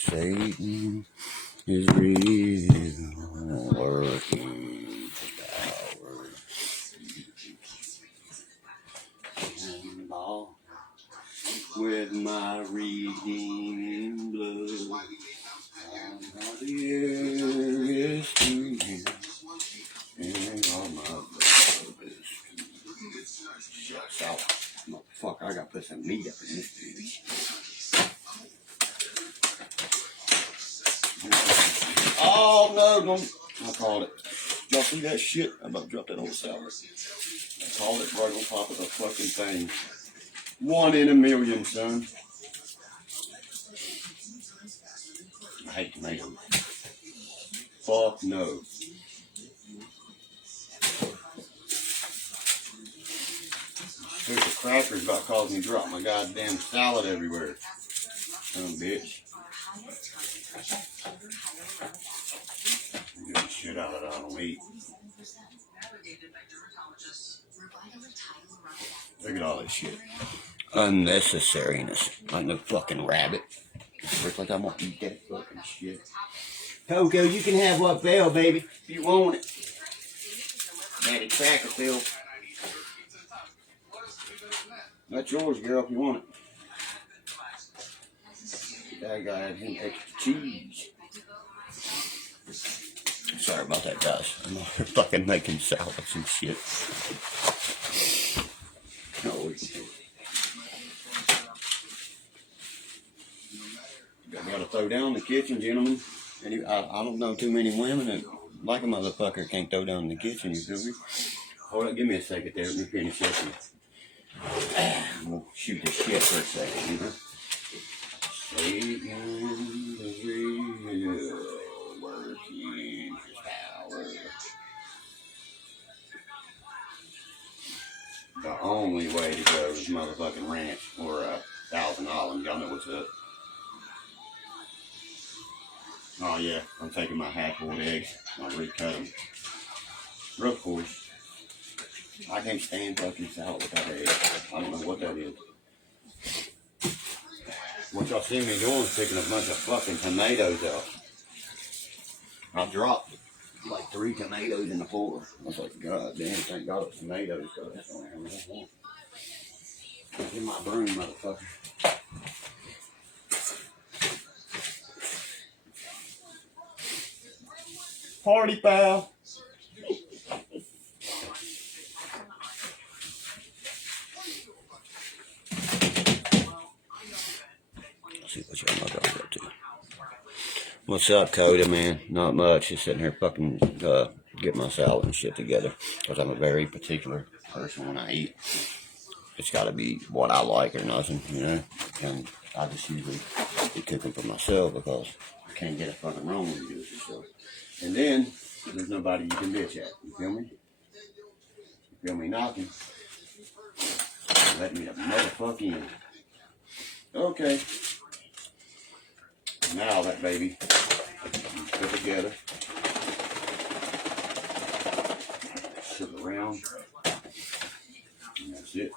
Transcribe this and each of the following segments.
Satan is real, working power. And ball with my redeeming blood. All the air is to him, and all my blood is to him. Shucks out. Motherfucker, I gotta put some meat up in this bitch. Oh no, don't. I called it. Y'all see that shit? I'm about to drop that on the salad. I called it right on top of the fucking thing. 1 in a million, son. I hate tomatoes. Fuck no. Stupid crackers about causing me to drop my goddamn salad everywhere. Son of a bitch. Get the shit out of it, I don't eat. Look at all this shit. Unnecessariness. Like no fucking rabbit. Looks like I'm gonna eat that fucking shit. Coco, you can have what fell, baby, if you want it. Daddy Cracker Phil. That's yours, girl, if you want it. That guy had him extra cheese. Sorry about that, guys. I'm fucking making salads and shit. No, gotta throw down in the kitchen, gentlemen. I don't know too many women that like a motherfucker can't throw down in the kitchen, you feel me? Hold up, give me a second there. Let me finish this one. We'll shoot this shit for a second, you know? Satan is real, working his power. The only way to go is motherfucking ranch or $1,000. Y'all know what's up. Oh yeah, I'm taking my half-boiled eggs. I'll recut them. Real course. I can't stand fucking salad without eggs. I don't know what that is. What y'all see me doing is picking a bunch of fucking tomatoes out. I dropped like 3 tomatoes in the floor. I was like, God damn, thank God it's tomatoes. So that's all I want. Get my broom, motherfucker. Party foul. Let's see what y'all might up to. What's up, Coda, man? Not much. Just sitting here fucking get my salad and shit together. Because I'm a very particular person when I eat. It's got to be what I like or nothing, you know? And I just usually be cooking for myself because you can't get a fucking wrong when you do it yourself. And then, there's nobody you can bitch at. You feel me? You feel me knocking? Let me the motherfuck in. Okay. Now that baby put together. Sit around. And that's it.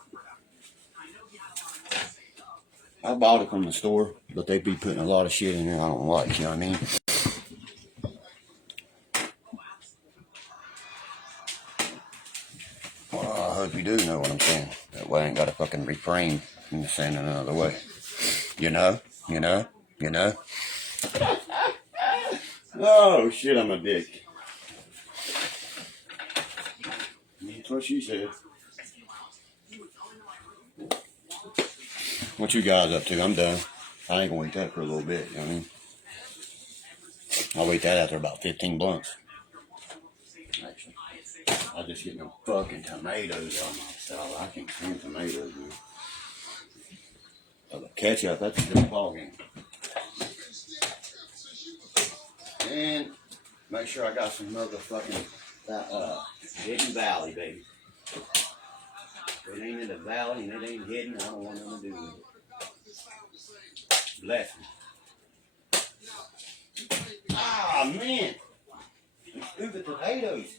I bought it from the store, but they be putting a lot of shit in there I don't like, you know what I mean? Well, I hope you do know what I'm saying. That way I ain't got to fucking refrain from saying it another way. You know? You know? You know? Oh, shit, I'm a dick. That's what she said. What you guys up to? I'm done. I ain't gonna eat that for a little bit, you know what I mean? I'll eat that after about 15 blunts. Actually, I just get no fucking tomatoes on my salad. I can't stand tomatoes, man. The ketchup, that's a good ball game. And make sure I got some motherfucking hidden valley, baby. If it ain't in the valley and it ain't hidden, I don't want nothing to do with it. Bless me. Ah, man. These stupid tomatoes.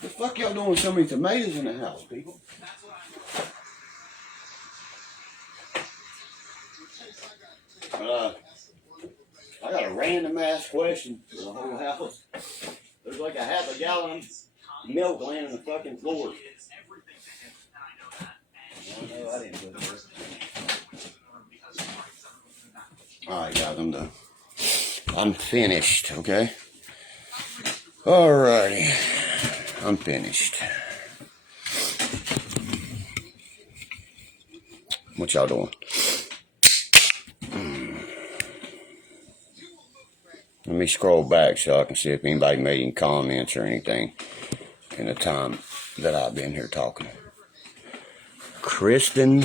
The fuck y'all doing with so many tomatoes in the house, people? a random ass question for the whole house. There's like a half a gallon of milk laying on the fucking floor. No, I didn't put it. Alright, guys, I'm done. I'm finished, okay? Alrighty. I'm finished. What y'all doing? Let me scroll back so I can see if anybody made any comments or anything in the time that I've been here talking. Kristen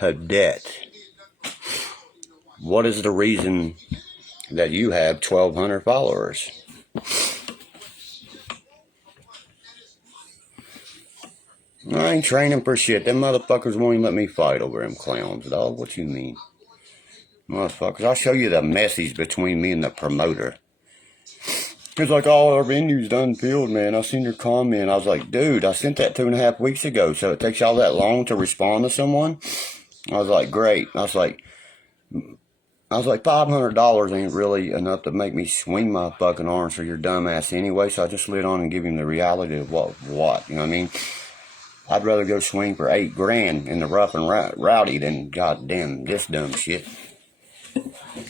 Hadet. What is the reason that you have 1,200 followers? I ain't training for shit. Them motherfuckers won't even let me fight over them clowns, dog. What you mean? Motherfuckers, I'll show you the message between me and the promoter. It's like, oh, our venue's done filled, man. I seen your comment. I was like, dude, I sent that 2.5 weeks ago, so it takes y'all that long to respond to someone? I was like, great. I was like, $500 ain't really enough to make me swing my fucking arms for your dumb ass anyway, so I just slid on and give him the reality of what, you know what I mean? I'd rather go swing for $8,000 in the rough and rowdy than goddamn this dumb shit.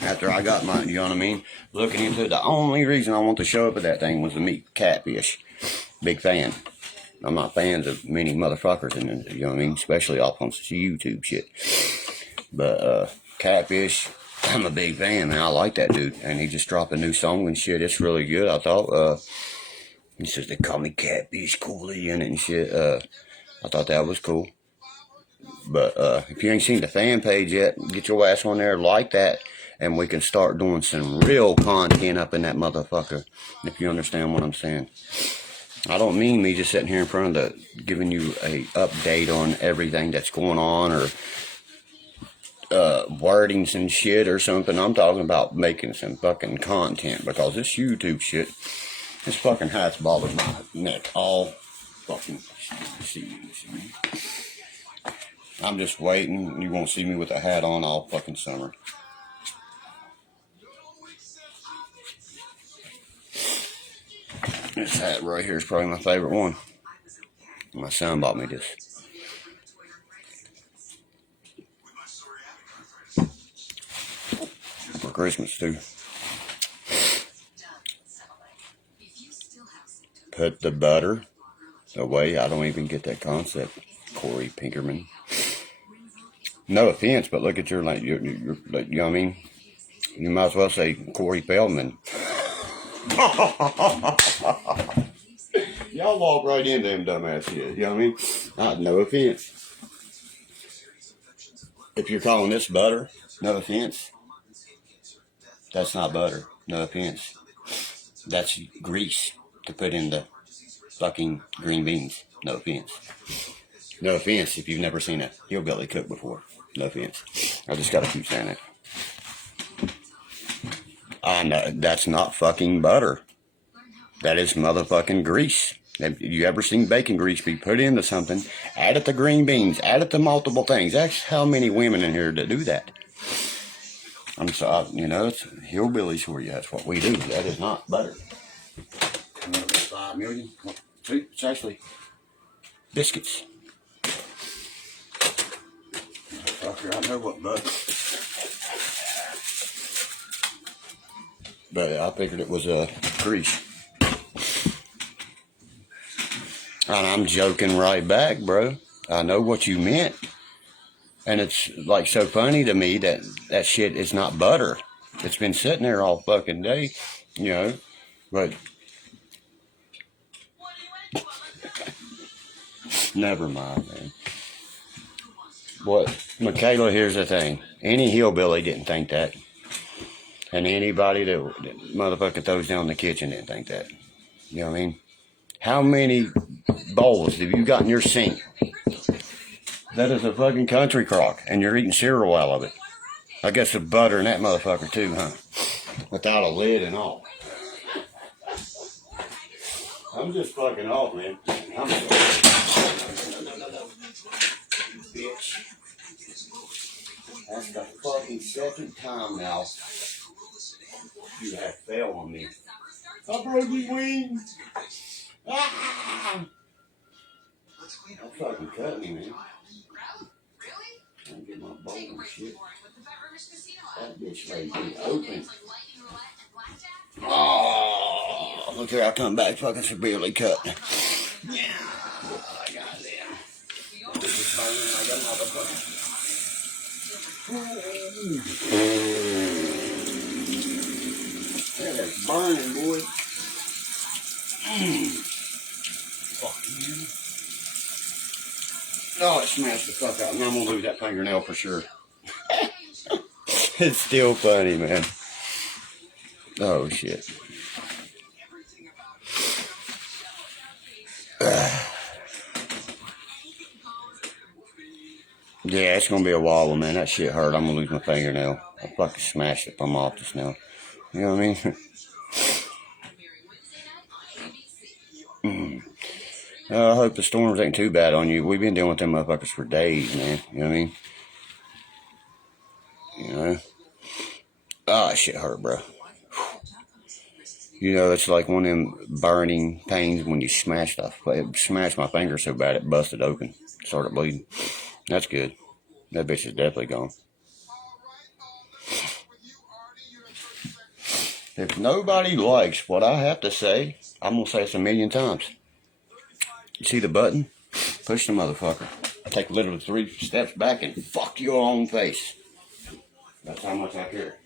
After I got my, you know what I mean? Looking into it, the only reason I want to show up at that thing was to meet Catfish. Big fan. I'm not fans of many motherfuckers, and you know what I mean? Especially off on YouTube shit. But Catfish, I'm a big fan, man. I like that dude. And he just dropped a new song and shit. It's really good, I thought. He says they call me Catfish Cooley in it and shit. I thought that was cool. But if you ain't seen the fan page yet, get your ass on there, like that, and we can start doing some real content up in that motherfucker, if you understand what I'm saying. I don't mean me just sitting here in front of giving you a update on everything that's going on, or wordings and shit or something. I'm talking about making some fucking content, because this YouTube shit, this fucking hat's bothered my neck all fucking season. I'm just waiting. You won't see me with a hat on all fucking summer. This hat right here is probably my favorite one. My son bought me this. For Christmas too. Put the butter away. I don't even get that concept. Corey Pinkerman. No offense, but look at your, like, you know what I mean? You might as well say Corey Feldman. Y'all walk right into them dumbass shit, you know what I mean? No offense. If you're calling this butter, no offense. That's not butter, no offense. That's grease to put in the fucking green beans, no offense. No offense if you've never seen a hillbilly cook before. No offense. I just gotta keep saying it. No, that's not fucking butter. That is motherfucking grease. Have you ever seen bacon grease be put into something, add it to green beans, add it to multiple things? That's how many women in here that do that. I'm sorry, you know, it's hillbillies for you. That's what we do. That is not butter. 5 million. It's actually biscuits. Fucker, I know what butter. But I figured it was grease. And I'm joking right back, bro. I know what you meant. And it's like so funny to me that that shit is not butter. It's been sitting there all fucking day, you know. But never mind, man. What, Michaela, here's the thing. Any hillbilly didn't think that. And anybody that motherfucker throws down in the kitchen didn't think that. You know what I mean? How many bowls have you got in your sink that is a fucking country crock and you're eating cereal out of it? I guess the butter in that motherfucker too, huh? Without a lid and all. I'm just fucking off, man. I'm bitch. That's the fucking second time now You have fell on me. I broke his wings. Ah! That fucking cut me, man. Trying to get my bowl and shit. That bitch laid me open. Oh, look here, I come back fucking severely cut. Yeah, I got them. This is burning like a motherfucker. That is burning, boy. Fuck you. Oh, it smashed the fuck out. And I'm gonna lose that fingernail for sure. It's still funny, man. Oh, shit. Yeah, it's gonna be a wobble, man. That shit hurt. I'm gonna lose my fingernail. I fucking smashed it from off just now. You know what I mean? I hope the storms ain't too bad on you. We've been dealing with them motherfuckers for days, man. You know what I mean? You know? Oh, that shit hurt, bro. You know, it's like one of them burning pains when you smash stuff. It smashed my finger so bad it busted open. Started bleeding. That's good. That bitch is definitely gone. If nobody likes what I have to say, I'm going to say it 1,000,000 times. You see the button? Push the motherfucker. Take literally 3 steps back and fuck your own face. That's how much I care.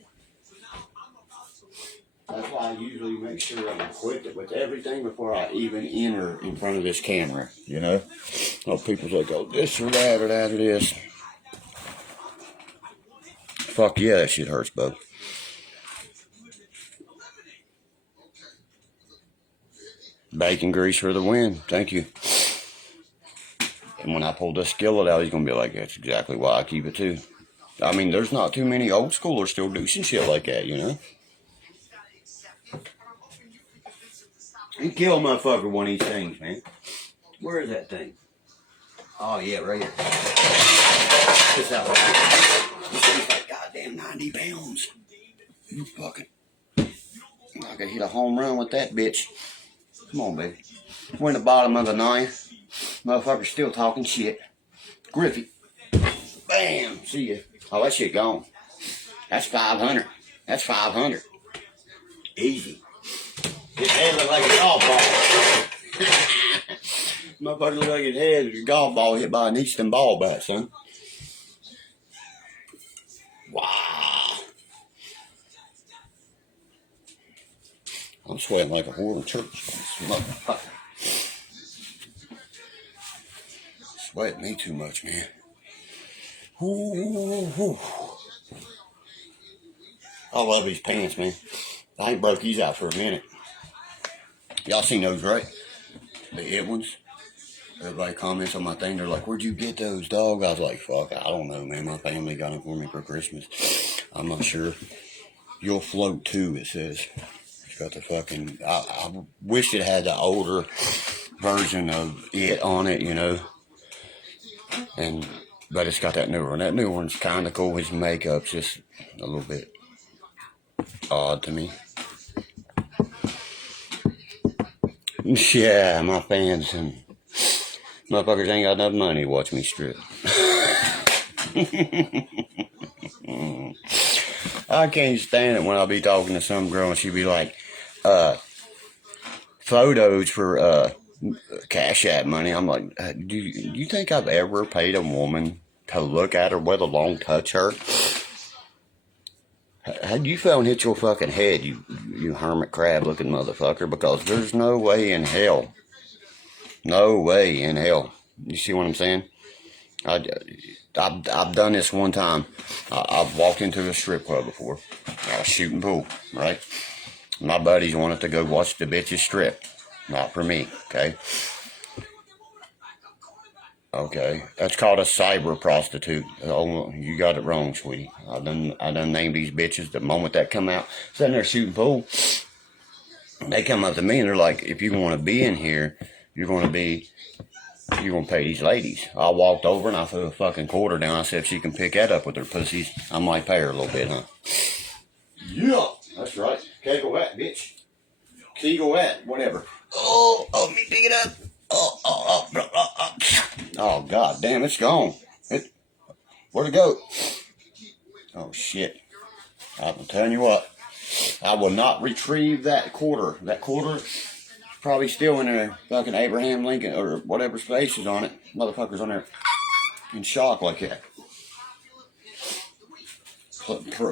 That's why I usually make sure I'm equipped with everything before I even enter in front of this camera, you know? Oh, people like, oh, this or that or that or this. Fuck yeah, that shit hurts, bub. Bacon grease for the win. Thank you. And when I pull this skillet out, he's going to be like, that's exactly why I keep it too. I mean, there's not too many old schoolers still do some shit like that, you know? You kill a motherfucker with one of these things, man. Where is that thing? Oh, yeah, right here. This out right here. This thing's like goddamn 90 pounds. You fucking... I could hit a home run with that bitch. Come on, baby. We're in the bottom of the ninth. Motherfucker's still talking shit. Griffey. Bam. See ya. Oh, that shit gone. That's 500. That's 500. Easy. His head look like a golf ball. Motherfucker look like his head is a golf ball hit by an Eastern ball bat, son. Wow. I'm sweating like a whore in church. Motherfucker. Sweating me too much, man. Ooh. I love these pants, man. I ain't broke these out for a minute. Y'all seen those, right? The it ones. Everybody comments on my thing. They're like, where'd you get those, dog? I was like, fuck, I don't know, man. My family got them for me for Christmas. I'm not sure. You'll float too, it says. It's got the fucking... I wish it had the older version of it on it, you know. But it's got that new one. That new one's kind of cool. His makeup's just a little bit odd to me. Yeah, my fans and motherfuckers ain't got enough money to watch me strip. I can't stand it when I be talking to some girl and she be like, photos for Cash App money. I'm like, do you think I've ever paid a woman to look at her, let alone touch her? Had you fell and hit your fucking head, you hermit crab looking motherfucker? Because there's no way in hell. No way in hell. You see what I'm saying? I've done this one time. I've walked into a strip club before. I was shooting pool, right? My buddies wanted to go watch the bitches strip. Not for me, okay? Okay, that's called a cyber prostitute. Oh, you got it wrong, sweetie. I done named these bitches the moment that come out. Sitting there shooting pool. They come up to me and they're like, if you want to be in here, you're going to pay these ladies. I walked over and I threw a fucking quarter down. I said, if she can pick that up with her pussies, I might pay her a little bit, huh? Yeah, that's right. Okay. bitch. Kegel at, whatever. Oh, let me pick it up. Oh, god damn, it's gone. Where'd it go? Oh, shit. I'm telling you what. I will not retrieve that quarter. That quarter is probably still in there. Fucking Abraham Lincoln or whatever space is on it. Motherfuckers on there in shock like that.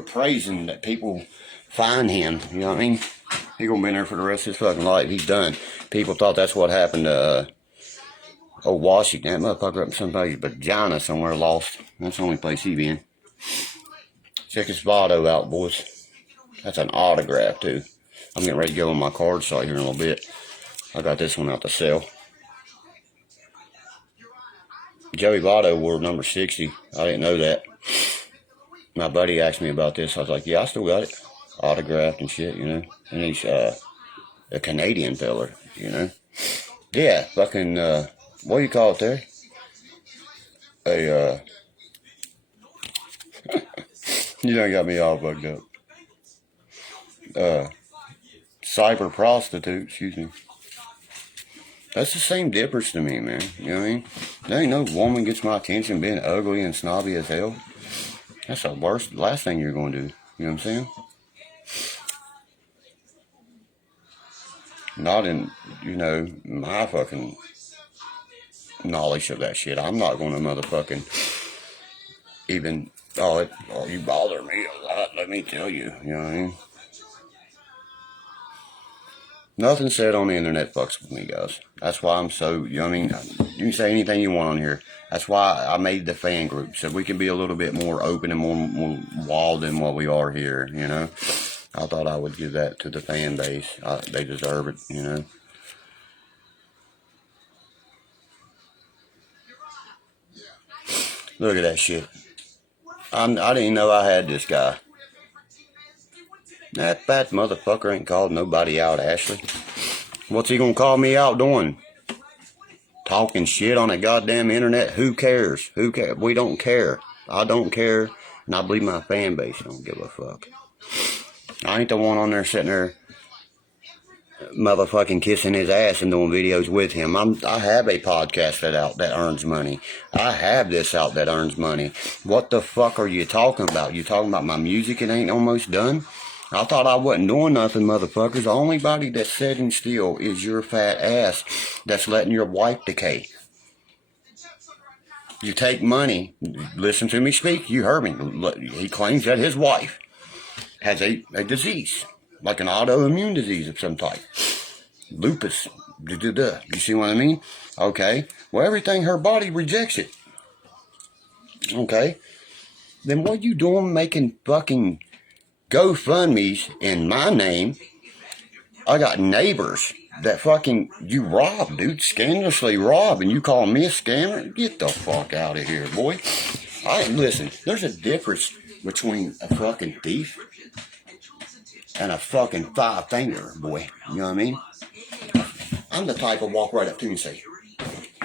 Praising that people find him. You know what I mean? He's gonna be in there for the rest of his fucking life. He's done. People thought that's what happened to old Washington. That motherfucker up in somebody's vagina somewhere lost. That's the only place he been. Check his Vado out, boys. That's an autograph, too. I'm getting ready to go on my card site here in a little bit. I got this one out to sell. Joey Votto wore number 60. I didn't know that. My buddy asked me about this. I was like, yeah, I still got it. Autographed and shit, you know. And he's a Canadian fella, you know. Yeah, fucking, what do you call it there? You done got me all bugged up. Cyber prostitute, excuse me. That's the same difference to me, man. You know what I mean? There ain't no woman gets my attention being ugly and snobby as hell. That's the last thing you're going to do. You know what I'm saying? Not in, you know, my fucking knowledge of that shit. I'm not going to motherfucking even, you bother me a lot, let me tell you. You know what I mean? Nothing said on the internet fucks with me, guys. That's why I'm so, you know what I mean? You can say anything you want on here. That's why I made the fan group, so we can be a little bit more open and more wild than what we are here, you know? I thought I would give that to the fan base. They deserve it, you know? Look at that shit. I didn't even know I had this guy. That fat motherfucker ain't called nobody out, Ashley. What's he gonna call me out doing? Talking shit on the goddamn internet? Who cares? Who cares? We don't care. I don't care, and I believe my fan base don't give a fuck. I ain't the one on there sitting there motherfucking kissing his ass and doing videos with him. I have a podcast that earns money. I have this out that earns money. What the fuck are you talking about? You talking about my music? It ain't almost done? I thought I wasn't doing nothing, motherfuckers. The only body that's sitting still is your fat ass that's letting your wife decay. You take money. Listen to me speak. You heard me. He claims that his wife has a disease, like an autoimmune disease of some type. Lupus. You see what I mean? Okay. Well, everything, her body rejects it. Okay. Then what you doing making fucking GoFundMe's in my name? I got neighbors that fucking you rob, dude. Scandalously rob, and you call me a scammer? Get the fuck out of here, boy. Listen, there's a difference between a fucking thief and a fucking five finger, boy. You know what I mean? I'm the type of walk right up to you and say,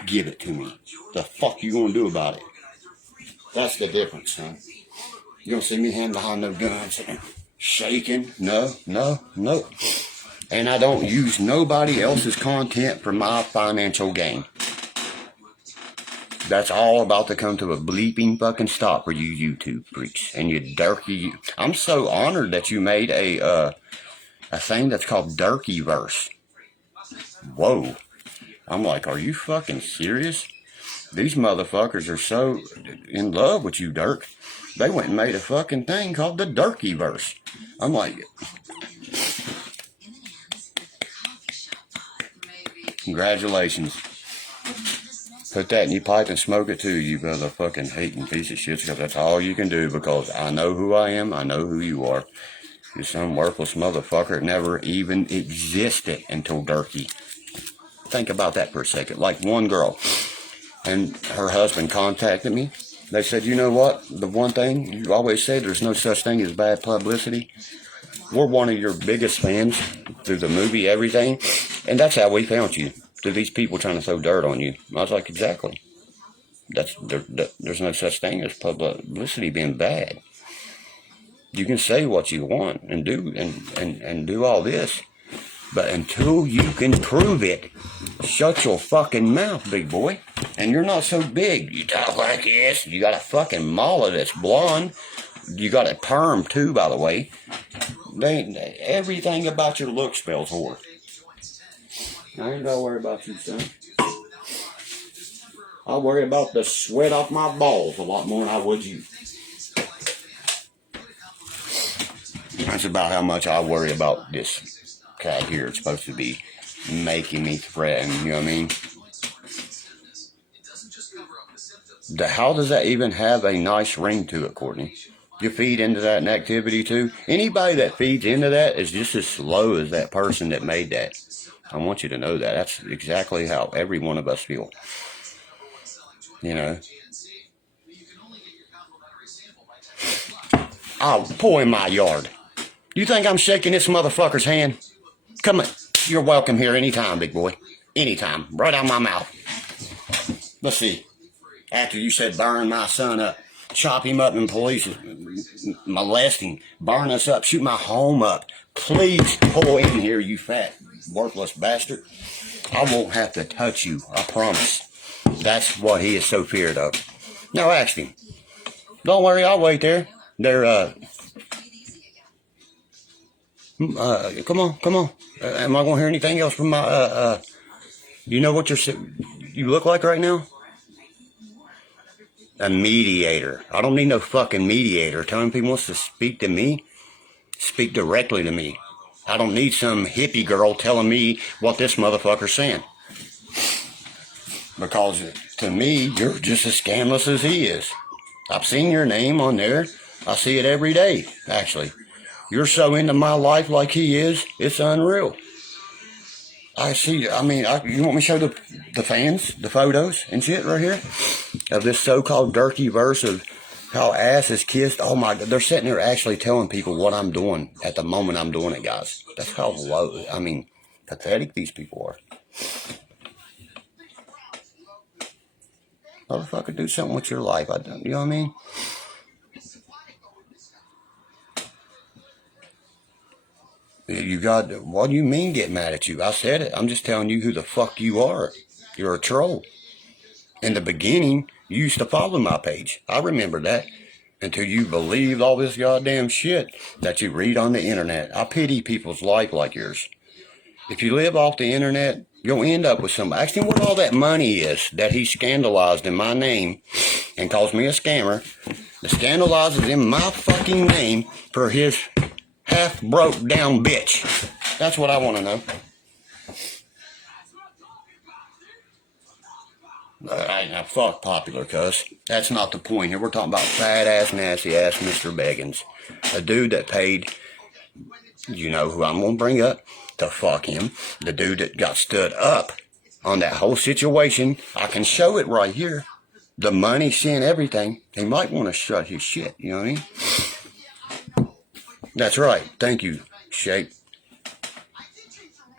give it to me. The fuck you gonna do about it? That's the difference, son. You gonna see me hand behind no guns shaking? No. And I don't use nobody else's content for my financial gain. That's all about to come to a bleeping fucking stop for you YouTube freaks and you Derkie. I'm so honored that you made a thing that's called Derkie verse. Whoa. I'm like, are you fucking serious? These motherfuckers are so in love with you, Dirk. They went and made a fucking thing called the Derkie verse. I'm like, congratulations. Put that in your pipe and smoke it too, you motherfucking hating piece of shit, because that's all you can do, because I know who I am, I know who you are. You're some worthless motherfucker that never even existed until Derkie. Think about that for a second. Like one girl, and her husband contacted me. They said, you know what? The one thing you always say, there's no such thing as bad publicity. We're one of your biggest fans through the movie, everything. And that's how we found you. Through these people trying to throw dirt on you. I was like, exactly. There's no such thing as publicity being bad. You can say what you want and do and do all this. But until you can prove it, shut your fucking mouth, big boy. And you're not so big. You talk like this. You got a fucking mullet that's blonde. You got a perm too, by the way. Everything about your look spells whore. I ain't gotta worry about you, son. I'll worry about the sweat off my balls a lot more than I would you. That's about how much I worry about this cat here. It's supposed to be making me threaten, you know what I mean? How does that even have a nice ring to it, Courtney? You feed into that in activity too? Anybody that feeds into that is just as slow as that person that made that. I want you to know that. That's exactly how every one of us feel. You know? Oh, boy, in my yard. You think I'm shaking this motherfucker's hand? Come on. You're welcome here anytime, big boy. Anytime. Right out of my mouth. Let's see. After you said burn my son up, chop him up in police, molest him, burn us up, shoot my home up. Please pull in here, you fat, worthless bastard. I won't have to touch you, I promise. That's what he is so feared of. Now ask him. Don't worry, I'll wait there. Come on. Am I going to hear anything else from my, you know what you look like right now? A mediator. I don't need no fucking mediator. Tell him if he wants to speak to me, speak directly to me. I don't need some hippie girl telling me what this motherfucker's saying. Because to me, you're just as scandalous as he is. I've seen your name on there. I see it every day, actually. You're so into my life like he is, it's unreal. I see, you want me to show the fans, the photos and shit right here of this so-called Derkie verse of how ass is kissed? Oh my God, they're sitting there actually telling people what I'm doing at the moment I'm doing it, guys. That's how low, pathetic these people are. Motherfucker, do something with your life. You know what I mean? What do you mean get mad at you? I said it. I'm just telling you who the fuck you are. You're a troll. In the beginning, you used to follow my page. I remember that. Until you believed all this goddamn shit that you read on the internet. I pity people's life like yours. If you live off the internet, you'll end up with somebody. Ask him what all that money is that he scandalized in my name and calls me a scammer. The scandalizes in my fucking name for his half broke down bitch. That's what I want to know. Fuck popular, cuz. That's not the point here. We're talking about fat ass, nasty ass Mr. Beggins. A dude that paid, you know who I'm going to bring up, to fuck him. The dude that got stood up on that whole situation. I can show it right here. The money, sin, everything. He might want to shut his shit, you know what I mean? That's right. Thank you, Shake.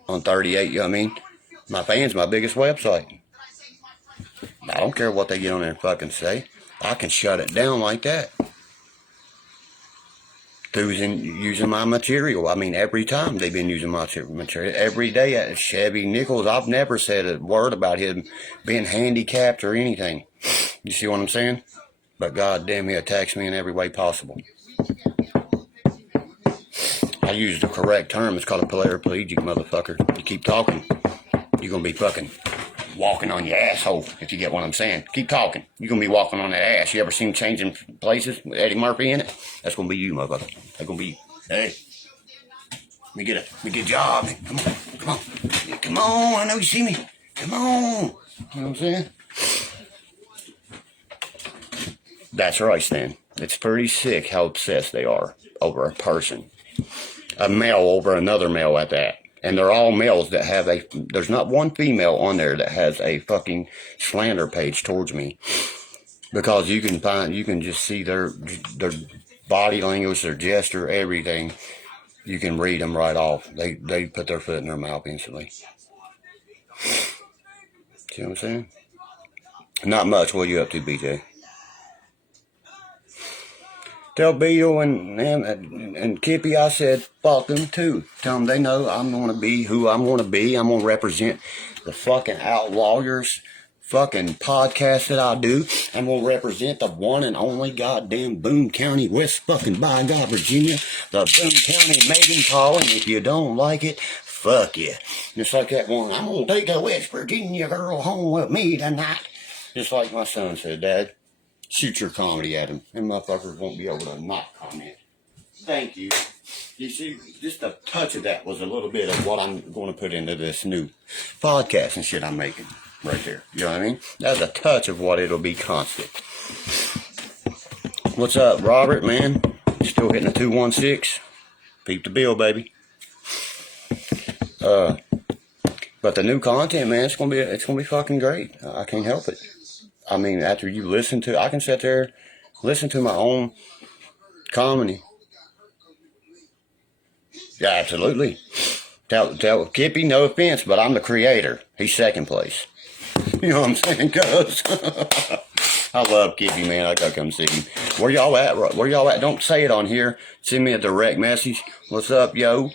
On 38, you know what I mean? My fans, my biggest website. I don't care what they get on there and fucking say. I can shut it down like that. Through using my material. Every time they've been using my material. Every day at Chevy Nichols, I've never said a word about him being handicapped or anything. You see what I'm saying? But goddamn, he attacks me in every way possible. I use the correct term. It's called a paraplegic, motherfucker. You keep talking, you're going to be fucking walking on your asshole, if you get what I'm saying. Keep talking. You're going to be walking on that ass. You ever seen Changing Places with Eddie Murphy in it? That's going to be you, motherfucker. That's going to be you. Hey, let me get a job. Come on. I know you see me. Come on. You know what I'm saying? That's right, Stan. It's pretty sick how obsessed they are over a person. A male over another male at that. And they're all males that have there's not one female on there that has a fucking slander page towards me. Because you can just see their body language, their gesture, everything. You can read them right off. They put their foot in their mouth instantly. See what I'm saying? Not much. What are you up to, BJ? Tell Bill and Kippy I said fuck them too. Tell them they know I'm going to be who I'm going to be. I'm going to represent the fucking Outlawyers fucking podcast that I do. I'm going to represent the one and only goddamn Boone County, West fucking by God, Virginia. The Boone County mating call. And if you don't like it, fuck you. Just like that one, I'm going to take a West Virginia girl home with me tonight. Just like my son said, Dad. Shoot your comedy at him. And motherfuckers won't be able to not comment. Thank you. You see, just a touch of that was a little bit of what I'm going to put into this new podcast and shit I'm making. Right there. You know what I mean? That's a touch of what it'll be constant. What's up, Robert, man? Still hitting the 216? Peep the bill, baby. But the new content, man, it's gonna be fucking great. I can't help it. I mean, after you listen to, I can sit there, listen to my own comedy. Yeah, absolutely. Tell Kippy, no offense, but I'm the creator. He's second place. You know what I'm saying, cuz? I love Kippy, man. I gotta come see him. Where y'all at? Where y'all at? Don't say it on here. Send me a direct message. What's up, yo?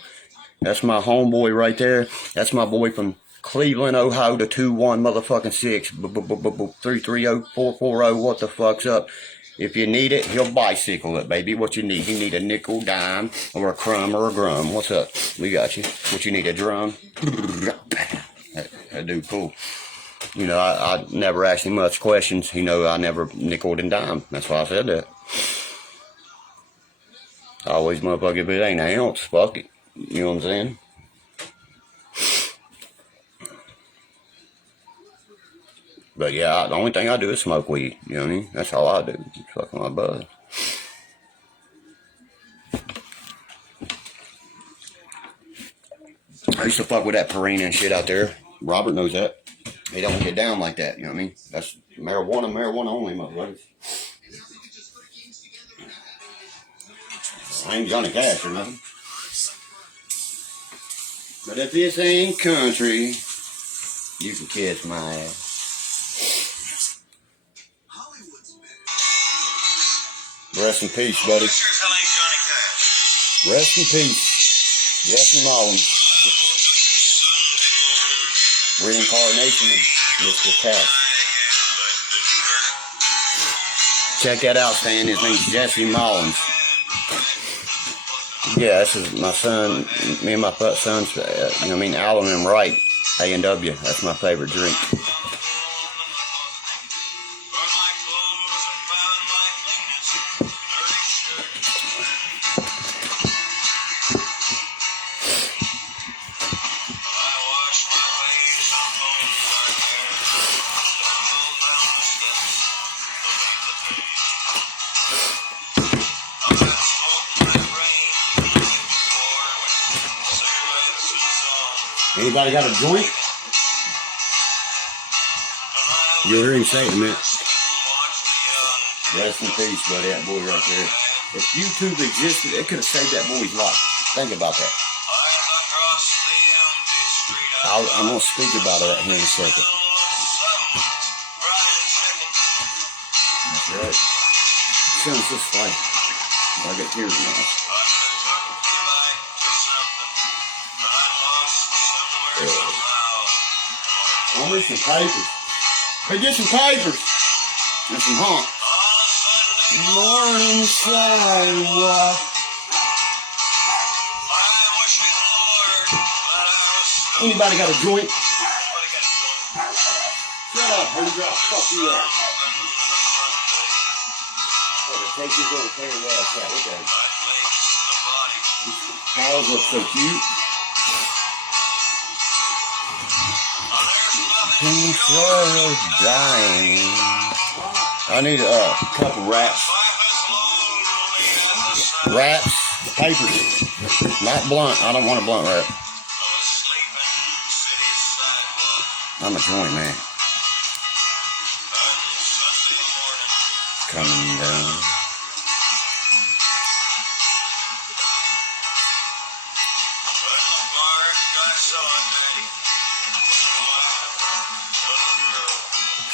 That's my homeboy right there. That's my boy from Cleveland, Ohio, to 21 motherfucking 6, 330-440, what the fuck's up? If you need it, he'll bicycle it, baby. What you need? You need a nickel, dime, or a crumb, or a grum. What's up? We got you. What you need, a drum? That dude cool. You know, I never asked him much questions. You know, I never nickeled and dime. That's why I said that. I always motherfucker, if it ain't an ounce, fuck it. You know what I'm saying? But yeah, the only thing I do is smoke weed. You know what I mean? That's all I do. Fuck my bud. I used to fuck with that Purina and shit out there. Robert knows that. They don't get down like that. You know what I mean? That's marijuana only, motherfuckers. I ain't Johnny Cash or nothing. But if this ain't country, you can kiss my ass. Rest in peace, buddy. Rest in peace. Jesse Mullins. Reincarnation of Mr. Cash. Check that out, Stan. His name's Jesse Mullins. Yeah, this is my son. Me and my son's, you know what I mean, Alan and Wright, A&W. That's my favorite drink. Anybody got a joint? You'll hear him say it in a minute. Rest in peace, buddy, that boy right there. If YouTube existed, it could have saved that boy's life. Think about that. I'm going to speak about it here in a second. That's right. Sounds just like I got tears in my eyes. Oh, there's some papers. Hey, get some papers. And some honk. Morning sidewalk. Anybody got a joint? Shut up, hurry up. Fuck you up. Take this little pair of ass out. Look at it. Paws look so cute. People dying. I need a couple wraps. Wraps, papers. Not blunt. I don't want a blunt wrap. I'm a joint man. Coming down.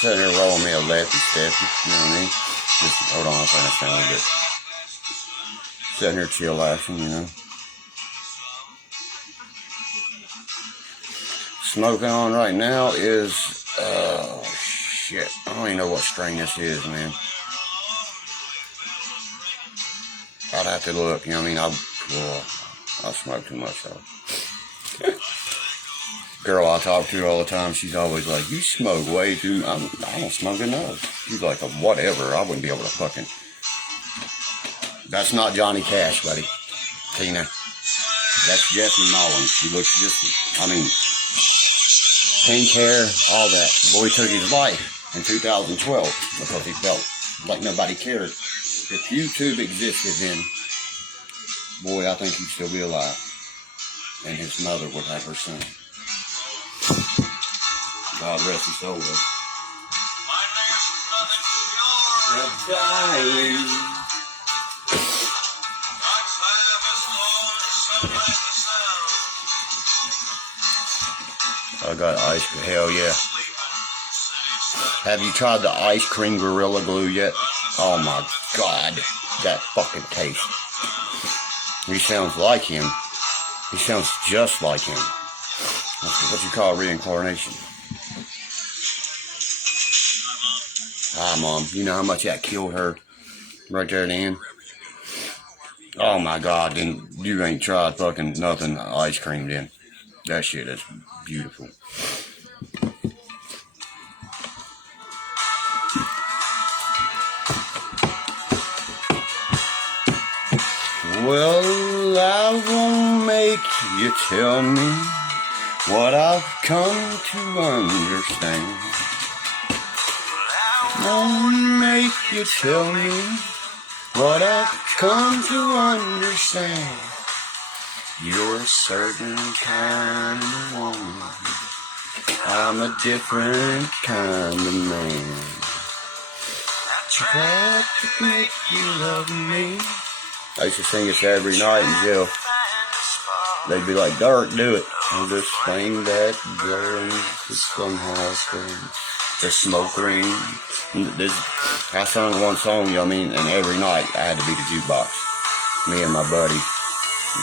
Sitting here rolling me a lefty steppy, you know what I mean? Just hold on, I'm trying to sound a little bit. Sitting here chill-axing, you know. Smoking on right now is, shit. I don't even know what strain this is, man. I'd have to look, you know what I mean? I smoke too much, though. Girl I talk to all the time, she's always like, you smoke way too much. I don't smoke enough. She's like, whatever, I wouldn't be able to fucking... That's not Johnny Cash, buddy. Tina. That's Jesse Mullins. She looks just, I mean, pink hair, all that. Boy took his life in 2012 because he felt like nobody cared. If YouTube existed then, boy, I think he'd still be alive. And his mother would have her son. God rest his soul, though. I got ice cream. Hell yeah. Have you tried the ice cream Gorilla Glue yet? Oh my God. That fucking taste. He sounds like him. He sounds just like him. That's what you call reincarnation. Hi, Mom. You know how much that killed her right there at the end? Oh my God. Then you ain't tried fucking nothing ice cream then. That shit is beautiful. Well, I won't make you tell me what I've come to understand. Won't make you tell me what I've come to understand. You're a certain kind of woman. I'm a different kind of man. Tried to make you love me. I used to sing this every night in jail. They'd be like, Dirk, do it. And this thing that burns somehow the smoke ring. I sung one song, you know what I mean? And every night I had to be the jukebox. Me and my buddy.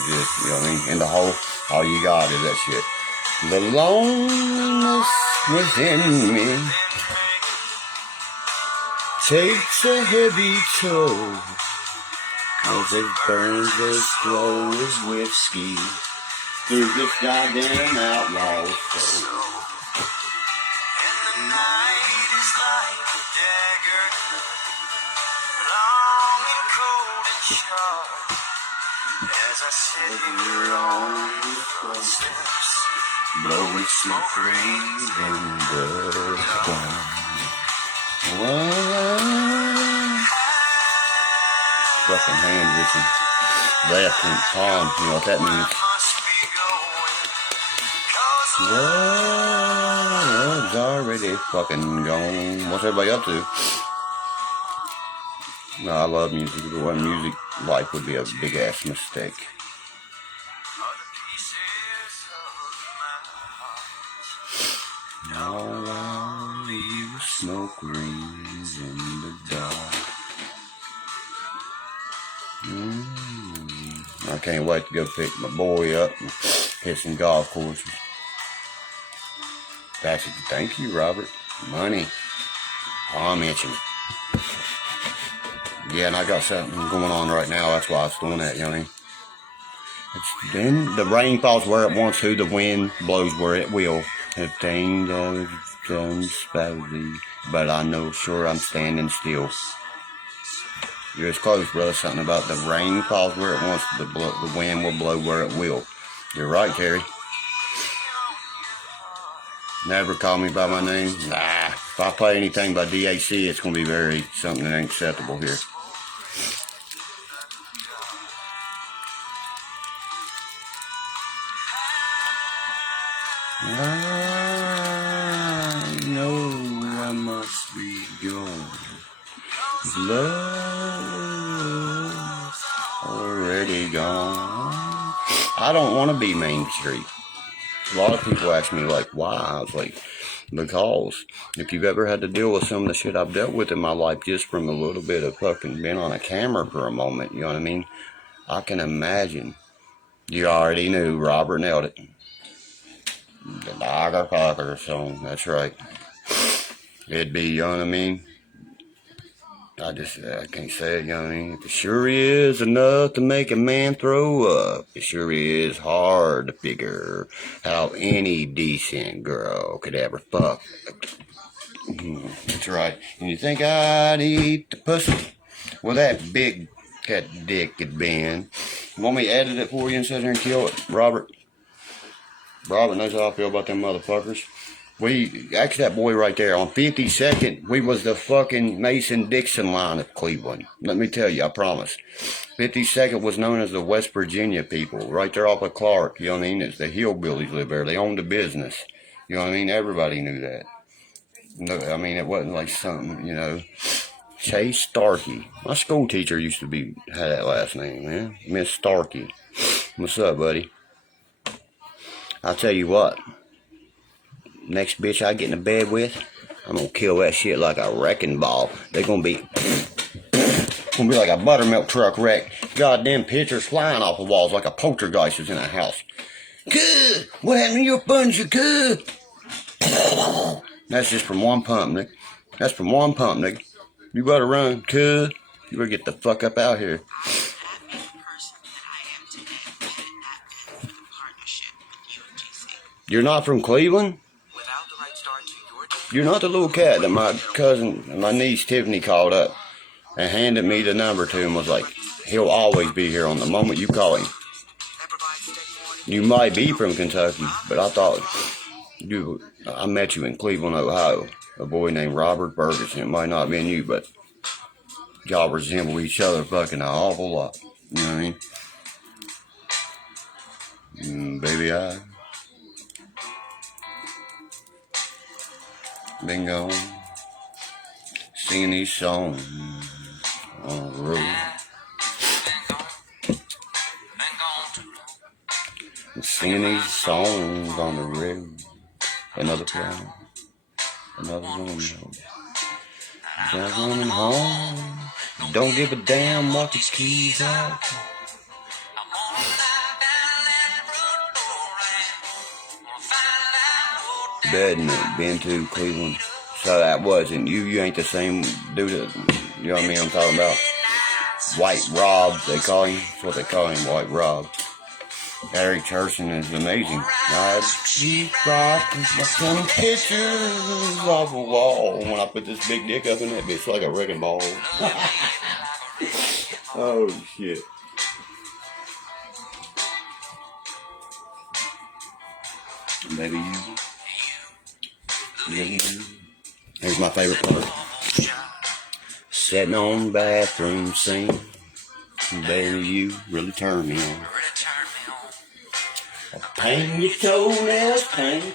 Just, you know what I mean? In the hole, all you got is that shit. The loneliness within me takes a heavy toll, 'cause it burns as slow as whiskey through this goddamn outlaw soul. And the night is like a dagger, long and cold and sharp. As I sit here on the front steps, blowing smoke rings in the storm. Fucking hand written. Left and palm, you know what that means. Well, it's already fucking gone. What's everybody up to? No, I love music. If it wasn't music, life would be a big ass mistake. All I leave smoke rings in the dark. I can't wait to go pick my boy up and hit some golf courses. That's it. Thank you, Robert. Money. I'll mention it. Yeah, and I got something going on right now. That's why I was doing that, you know what I mean? Then the rain falls where it wants to, the wind blows where it will. The thing goes spazzy, but I know sure I'm standing still. You're as close, brother. Something about the rain falls where it wants, the wind will blow where it will. You're right, Terry. Never call me by my name. Nah. If I play anything by DAC, it's going to be very something that ain't acceptable here. I know I must be gone. Love already gone. I don't want to be Main Street. A lot of people ask me, like, why? I was like, because if you've ever had to deal with some of the shit I've dealt with in my life, just from a little bit of fucking being on a camera for a moment, you know what I mean? I can imagine. You already knew Robert nailed it. The Dogger Fucker song, that's right. It'd be, you know what I mean? I can't say it, you know what I mean? It sure is enough to make a man throw up. It sure is hard to figure how any decent girl could ever fuck. That's right. And you think I'd eat the pussy? Well, that big cat dick had been. You want me to edit it for you and sit there and kill it, Robert? Robert knows how I feel about them motherfuckers. We, actually that boy right there, on 52nd, we was the fucking Mason-Dixon line of Cleveland. Let me tell you, I promise. 52nd was known as the West Virginia people, right there off of Clark, you know what I mean? It's the hillbillies live there. They owned the business. You know what I mean? Everybody knew that. No, I mean, it wasn't like something, you know. Chase Starkey. My school teacher used to had that last name, man. Miss Starkey. What's up, buddy? I'll tell you what. Next bitch I get in the bed with, I'm gonna kill that shit like a wrecking ball. They're gonna be like a buttermilk truck wreck. Goddamn pictures flying off the walls like a poltergeist is in a house. Good. What happened to your plunger? Good. That's just from one pump, nigga. That's from one pump, nigga. You better run, cuz. You better get the fuck up out here. You're not from Cleveland? You're not the little cat that my cousin, my niece Tiffany called up and handed me the number to and was like, he'll always be here on the moment you call him. You might be from Kentucky, but I thought I met you in Cleveland, Ohio. A boy named Robert Ferguson. It might not have been you, but y'all resemble each other fucking an awful lot. You know what I mean? Baby, I been gone singing these songs on the road. Singing these songs on the road. Another piano, another woman. Just running home. Don't give a damn what the keys are. Been to Cleveland. So that wasn't you. You ain't the same dude that, you know what I mean I'm talking about. White Rob, they call him. That's what they call him, White Rob. Eric Churchman is amazing. I'd keep rocking some pictures off a wall when I put this big dick up in that bitch like a wrecking ball. Oh shit. Baby, you. Here's my favorite part. Sitting on the bathroom sink. Baby, you really turn me on. Paint your toenails, paint.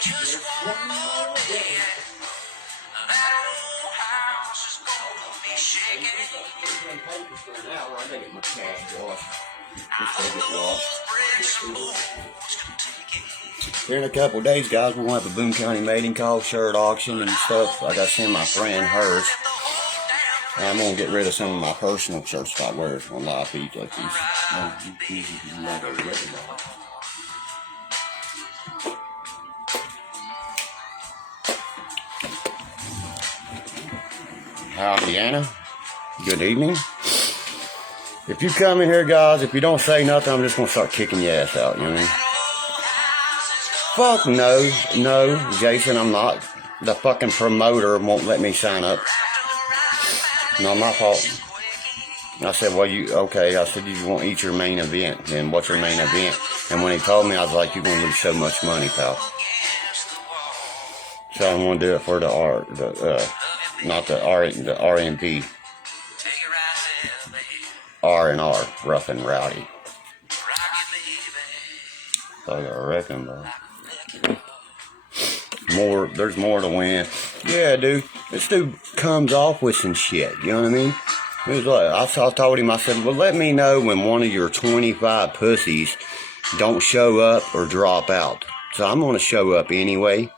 Just one more day. That old house is gonna be shaking. Now I gotta get my cash washed. Here in a couple of days, guys, we're going to have a Boone County mating call, shirt auction and stuff. I got to send my friend hers. And I'm going to get rid of some of my personal shirts I wear on live feeds like these. Howdy, Anna. Good evening. If you come in here, guys, if you don't say nothing, I'm just going to start kicking your ass out, you know what I mean? Fuck no, Jason, I'm not. The fucking promoter won't let me sign up. Not my fault. I said, well, okay. I said, you won't eat your main event. Then what's your main event? And when he told me, I was like, you're going to lose so much money, pal. So I'm going to do it for the not the RNP. R&R, rough and rowdy. I reckon, though. There's more to win. Yeah, dude. This dude comes off with some shit. You know what I mean? It was like, I told him, I said, well, let me know when one of your 25 pussies don't show up or drop out. So I'm going to show up anyway.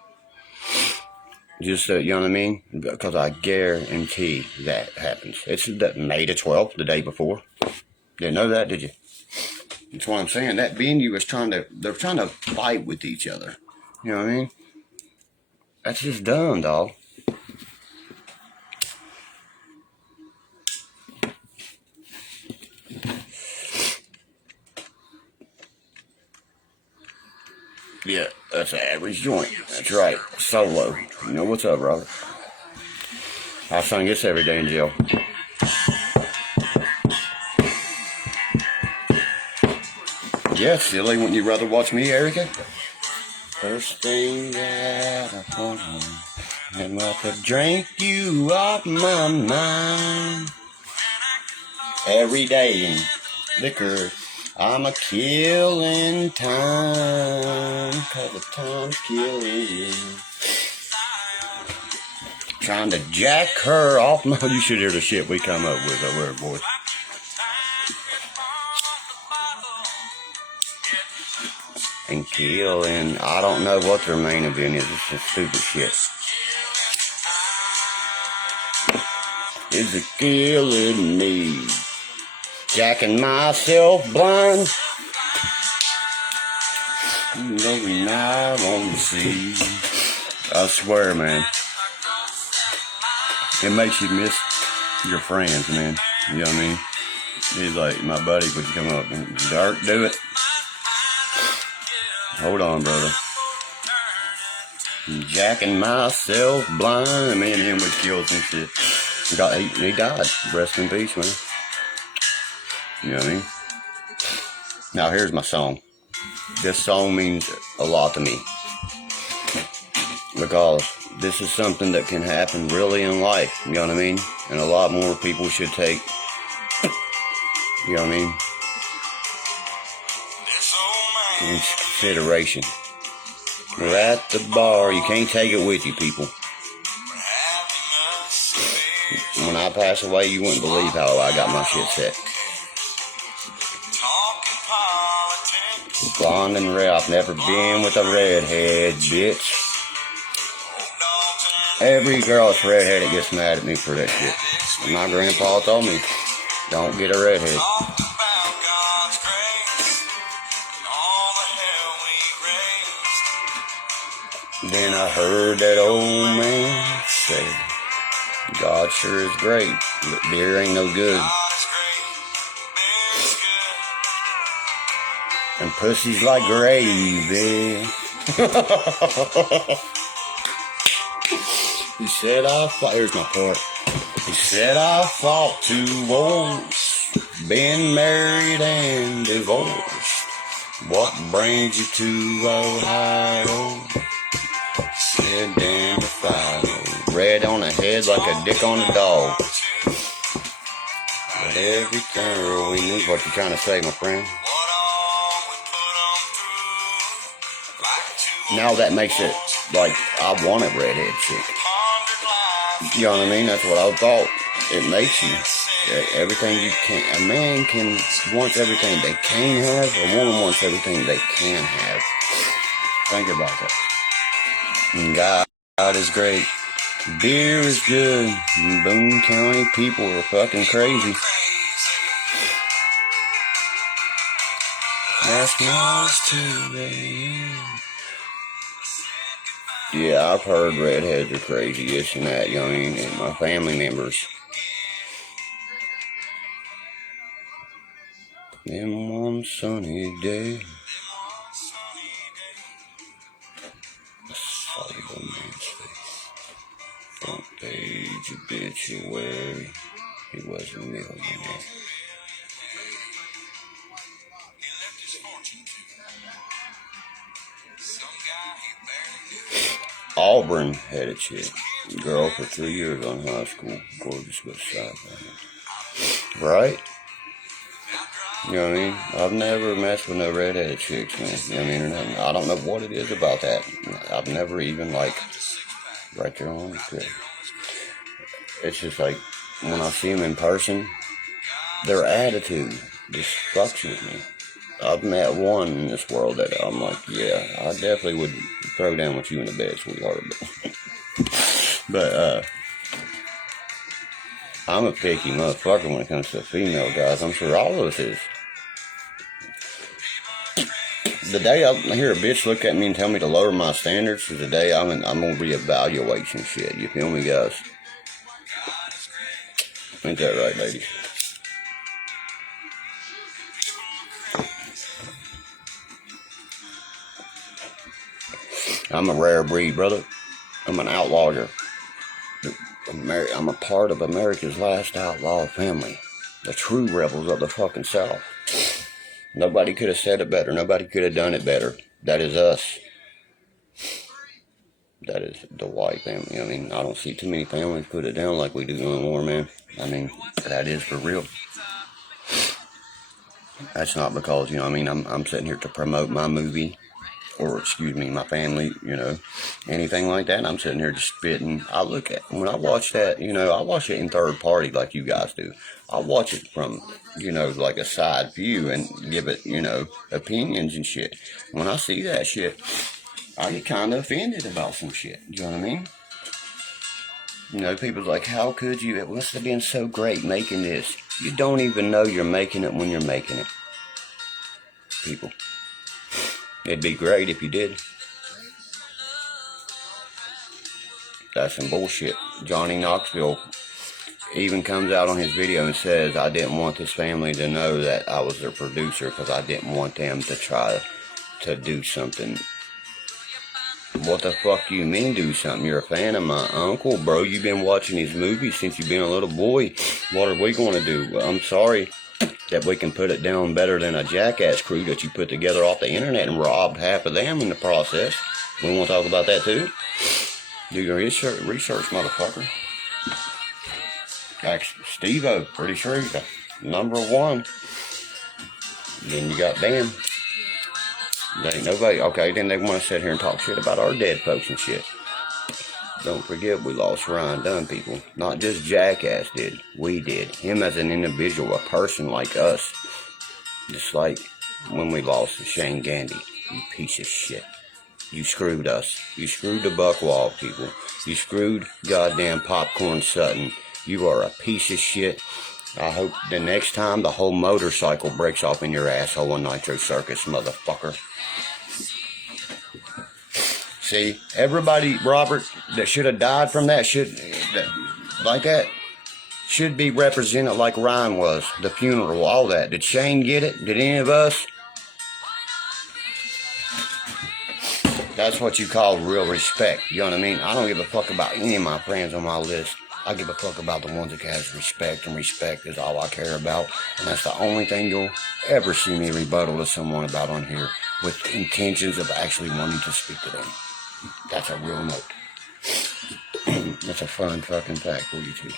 Just, you know what I mean? Because I guarantee that happens. It's May the 12th, the day before. Didn't know that, did you? That's what I'm saying. That venue is they're trying to fight with each other. You know what I mean? That's just dumb, dog. Yeah, that's an average joint. That's right. Solo. You know what's up, Robert? I sung this every day in jail. Yeah, silly. Wouldn't you rather watch me, Erica? First thing that I want and what to drink you off my mind. Every day in liquor, I'm a killing time, 'cause the time's killing me. Trying to jack her off my... You should hear the shit we come up with over there, boy. And killing... I don't know what their main event is. It's just stupid shit. Is it killing me? Jacking myself blind. Looking out on the sea. I swear, man. It makes you miss your friends, man. You know what I mean? He's like, my buddy would come up and, Dark, do it. Hold on, brother. I'm jacking myself blind. Me and him would kill some shit. He died. Rest in peace, man. You know what I mean? Now, here's my song. This song means a lot to me. Because this is something that can happen really in life, you know what I mean? And a lot more people should take, you know what I mean, in consideration. We're at the bar, you can't take it with you, people. When I pass away, you wouldn't believe how I got my shit set. Blonde and red, I've never been with a redhead, bitch. Every girl that's redheaded gets mad at me for that shit. And my grandpa told me, don't get a redhead. Then I heard that old man say, God sure is great, but beer ain't no good. And pussy's like gravy. He said here's my part. He said I fought to once, been married and divorced. What brings you to Ohio? Said damn if I know. Red on the head like a dick on a dog. But every girl we knew what you're trying to say, my friend. Now that makes it like I want a redhead chick. You know what I mean? That's what I thought. It makes you everything you can. A man wants everything they can have. A woman wants everything they can have. Think about that. And God is great. Beer is good. Boone County people are fucking crazy. That's nice today. Yeah, I've heard redheads are crazy, this and that, you know what I mean? And my family members. Then one sunny day, I saw the old man's face. Front page obituary, he was a millionaire. Auburn had a chick, girl for 3 years on high school, gorgeous with sideburns. Right? You know what I mean? I've never messed with no redheaded chicks, man. You know what I mean? Or nothing. I don't know what it is about that. I've never even, like, right there on the script. It's just like, when I see them in person, their attitude just fucks with me. I've met one in this world that I'm like, yeah, I definitely would throw down with you in the bed, sweetheart. But, I'm a picky motherfucker when it comes to female guys. I'm sure all of us is. The day I hear a bitch look at me and tell me to lower my standards is the day I'm gonna reevaluate some shit. You feel me, guys? Ain't that right, ladies? I'm a rare breed, brother. I'm an outlaw here. I'm a part of America's last outlaw family. The true rebels of the fucking South. Nobody could have said it better. Nobody could have done it better. That is us. That is the white family. I mean, I don't see too many families put it down like we do no more, man. I mean, that is for real. That's not because, you know, I mean, I'm sitting here to promote my movie. Or, excuse me, my family, you know, anything like that. And I'm sitting here just spitting. When I watch that, you know, I watch it in third party like you guys do. I watch it from, you know, like a side view and give it, you know, opinions and shit. When I see that shit, I get kind of offended about some shit. You know what I mean? You know, people's like, how could you? It must have been so great making this. You don't even know you're making it when you're making it. People. It'd be great if you did. That's some bullshit. Johnny Knoxville even comes out on his video and says, I didn't want this family to know that I was their producer because I didn't want them to try to do something. What the fuck you mean do something? You're a fan of my uncle, bro. You've been watching his movies since you've been a little boy. What are we going to do? Well, I'm sorry that we can put it down better than a jackass crew that you put together off the internet and robbed half of them in the process. We want to talk about that too? Do your research, motherfucker. Steve-O, pretty sure he's the number one. Then you got them. There ain't nobody. Okay, then they want to sit here and talk shit about our dead folks and shit. Don't forget we lost Ryan Dunn, people. Not just Jackass did. We did. Him as an individual, a person like us. Just like when we lost Shane Gandy. You piece of shit. You screwed us. You screwed the Buckwall, people. You screwed goddamn Popcorn Sutton. You are a piece of shit. I hope the next time the whole motorcycle breaks off in your asshole on Nitro Circus, motherfucker. See, everybody, Robert, that should have died from that should be represented like Ryan was. The funeral, all that. Did Shane get it? Did any of us? That's what you call real respect. You know what I mean? I don't give a fuck about any of my friends on my list. I give a fuck about the ones that has respect, and respect is all I care about. And that's the only thing you'll ever see me rebuttal to someone about on here with intentions of actually wanting to speak to them. That's a real note. That's a fun fucking fact for you two.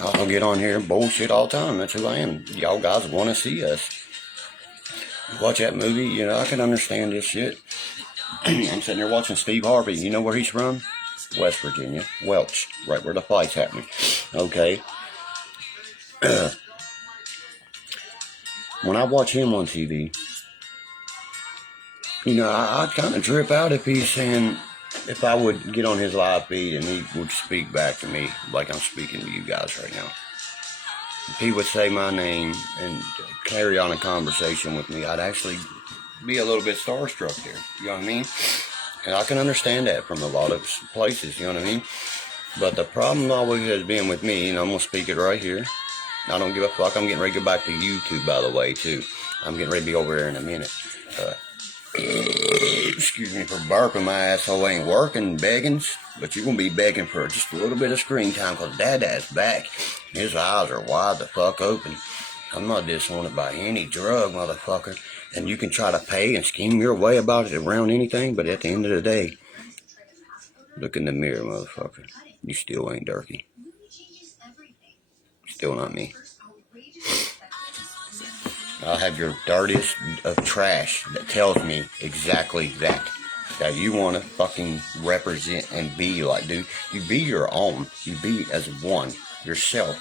I'll get on here and bullshit all the time. That's who I am. Y'all guys want to see us. Watch that movie, you know, I can understand this shit. I'm sitting there watching Steve Harvey. You know where he's from? West Virginia. Welch. Right where the fight's happening. Okay. When I watch him on TV, you know, I'd kind of trip out if he's saying, if I would get on his live feed and he would speak back to me like I'm speaking to you guys right now. If he would say my name and carry on a conversation with me, I'd actually be a little bit starstruck there. You know what I mean? And I can understand that from a lot of places, you know what I mean? But the problem always has been with me, and I'm going to speak it right here. I don't give a fuck. I'm getting ready to go back to YouTube, by the way, too. I'm getting ready to be over there in a minute. Excuse me for burping. My asshole ain't working, beggings. But you're going to be begging for just a little bit of screen time because Dada's back. His eyes are wide the fuck open. I'm not disappointed by any drug, motherfucker. And you can try to pay and scheme your way about it around anything, but at the end of the day, look in the mirror, motherfucker. You still ain't Derkie. Still not me. I'll have your dirtiest of trash that tells me exactly that. That you want to fucking represent and be like, dude. You be your own. You be as one. Yourself.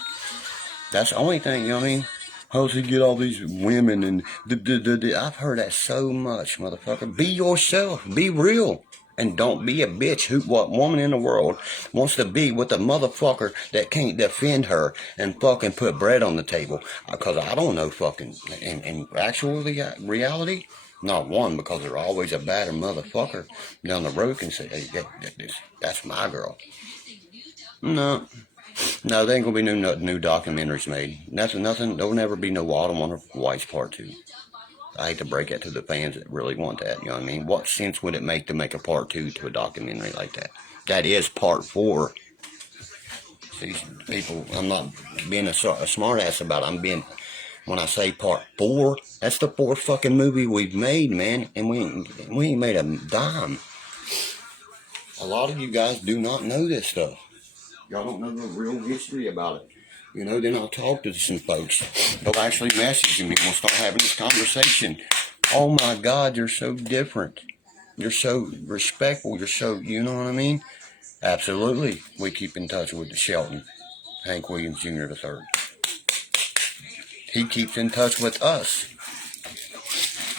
That's the only thing, you know what I mean? How's he get all these women and I've heard that so much, motherfucker. Be yourself. Be real. And don't be a bitch. What woman in the world wants to be with a motherfucker that can't defend her and fucking put bread on the table? Because I don't know fucking, in actual reality, not one, because there's always a badder motherfucker down the road can say, hey, that's my girl. No. No, there ain't gonna be new documentaries made. Nothing. There'll never be no Autumn Wonder White's Part 2. I hate to break it to the fans that really want that. You know what I mean? What sense would it make to make a Part 2 to a documentary like that? That is Part 4. See, people, I'm not being a smart ass about it. When I say Part 4, that's the fourth fucking movie we've made, man, and we ain't made a dime. A lot of you guys do not know this stuff. Y'all don't know the real history about it. You know, then I'll talk to some folks. They'll actually message me. We'll start having this conversation. Oh my God, you're so different. You're so respectful. You're so, you know what I mean? Absolutely. We keep in touch with the Shelton, Hank Williams Jr. III. He keeps in touch with us.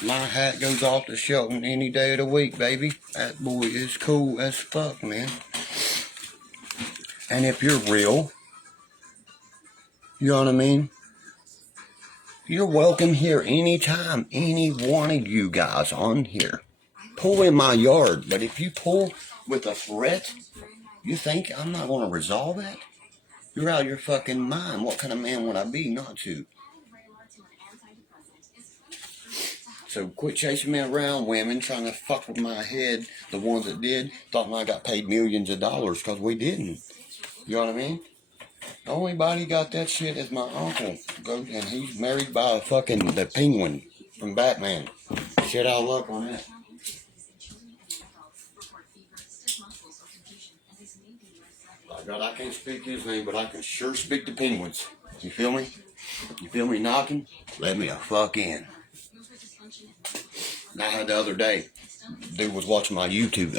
My hat goes off to Shelton any day of the week, baby. That boy is cool as fuck, man. And if you're real, you know what I mean? You're welcome here anytime. Any one of you guys on here. Pull in my yard. But if you pull with a threat, you think I'm not going to resolve that? You're out of your fucking mind. What kind of man would I be not to? So quit chasing me around, women, trying to fuck with my head. The ones that did thought I got paid millions of dollars because we didn't. You know what I mean? The only body got that shit is my uncle. And he's married by the Penguin from Batman. Shit out of luck on that. By God, I can't speak his name, but I can sure speak the Penguins. You feel me? You feel me knocking? Let me a fuck in. Now, the other day, dude was watching my YouTube,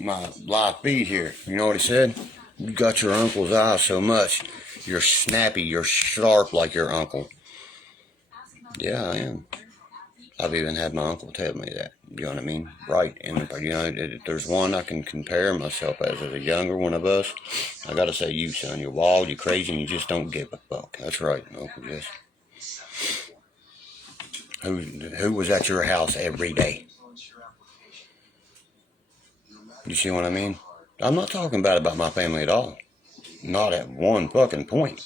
my live feed here. You know what he said? You got your uncle's eyes so much. You're snappy. You're sharp like your uncle. Yeah, I am. I've even had my uncle tell me that. You know what I mean? Right. And, you know, if there's one I can compare myself as a younger one of us, I gotta say you, son. You're wild, you're crazy, and you just don't give a fuck. That's right, Uncle Jess. Who was at your house every day? You see what I mean? I'm not talking about my family at all. Not at one fucking point.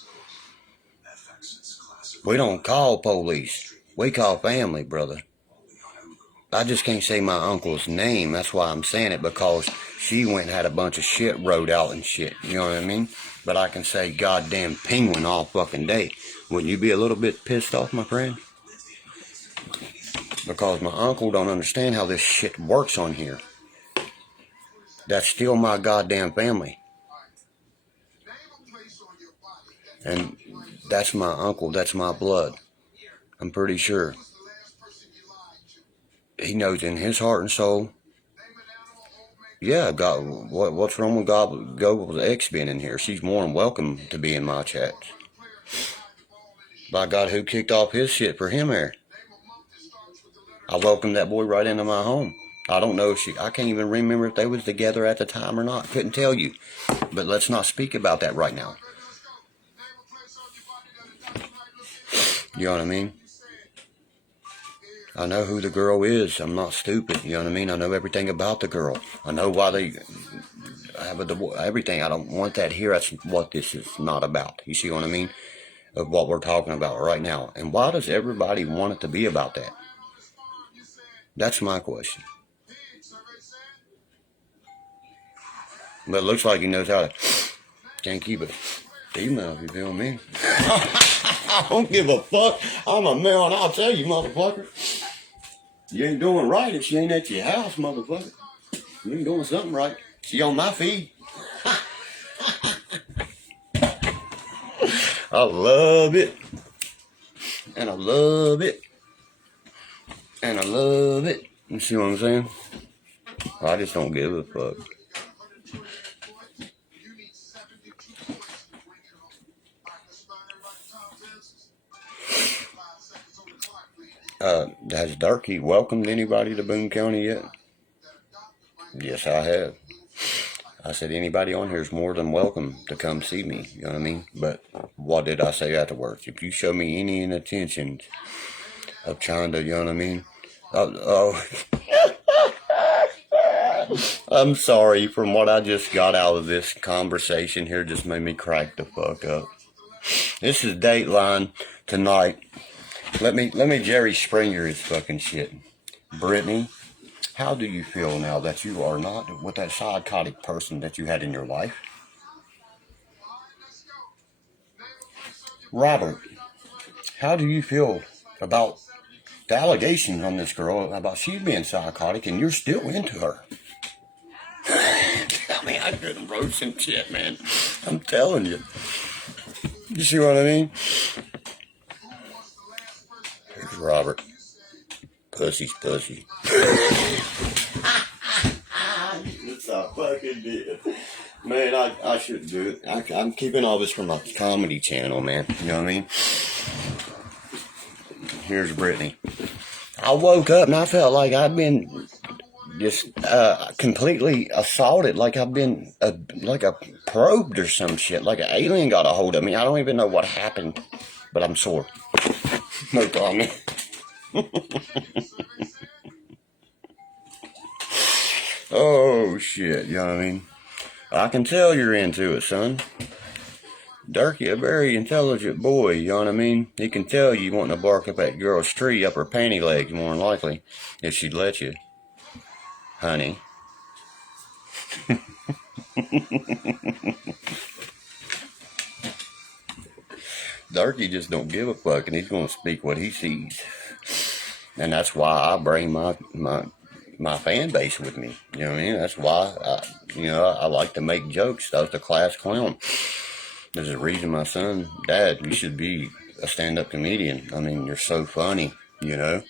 We don't call police. We call family, brother. I just can't say my uncle's name. That's why I'm saying it, because she went and had a bunch of shit wrote out and shit. You know what I mean? But I can say goddamn Penguin all fucking day. Wouldn't you be a little bit pissed off, my friend? Because my uncle don't understand how this shit works on here. That's still my goddamn family. And that's my uncle. That's my blood. I'm pretty sure. He knows in his heart and soul. Yeah, God, what's wrong with Google's ex being in here? She's more than welcome to be in my chat. By God, who kicked off his shit for him there? I welcomed that boy right into my home. I don't know if I can't even remember if they was together at the time or not. Couldn't tell you. But let's not speak about that right now. You know what I mean? I know who the girl is. I'm not stupid. You know what I mean? I know everything about the girl. I know why they have everything. I don't want that here. That's what this is not about. You see what I mean? Of what we're talking about right now. And why does everybody want it to be about that? That's my question. But it looks like he knows how to. Can't keep it female, if you feel me. I don't give a fuck. I'm a male, and I'll tell you, motherfucker. You ain't doing right if she ain't at your house, motherfucker. You ain't doing something right. She on my feed. I love it. And I love it. And I love it. You see what I'm saying? I just don't give a fuck. Has Derkie welcomed anybody to Boone County yet? Yes, I have. I said anybody on here is more than welcome to come see me. You know what I mean? But what did I say afterwards? If you show me any intentions of trying to, you know what I mean? I'm sorry. From what I just got out of this conversation here, just made me crack the fuck up. This is Dateline tonight. Let me Jerry Springer his fucking shit. Brittany, how do you feel now that you are not with that psychotic person that you had in your life? Robert, how do you feel about the allegations on this girl about she being psychotic and you're still into her? Tell me I couldn't wrote some shit, man. I'm telling you. You see what I mean? Here's Robert. Pussy's pussy. It's a fucking deal. Man, I shouldn't do it. I'm keeping all this from my comedy channel, man. You know what I mean? Here's Brittany. I woke up and I felt like I'd been just completely assaulted, like I've been like a probed or some shit, like an alien got a hold of me. I don't even know what happened, but I'm sore. No problem. Oh shit, you know what I mean? I can tell you're into it, son. Derkie, a very intelligent boy, you know what I mean? He can tell you wanting to bark up that girl's tree up her panty legs more than likely, if she'd let you. Honey. Derkie just don't give a fuck, and he's gonna speak what he sees. And that's why I bring my fan base with me. You know what I mean? That's why I like to make jokes. I was the class clown. There's a reason my son, Dad, you should be a stand-up comedian. I mean, you're so funny, you know.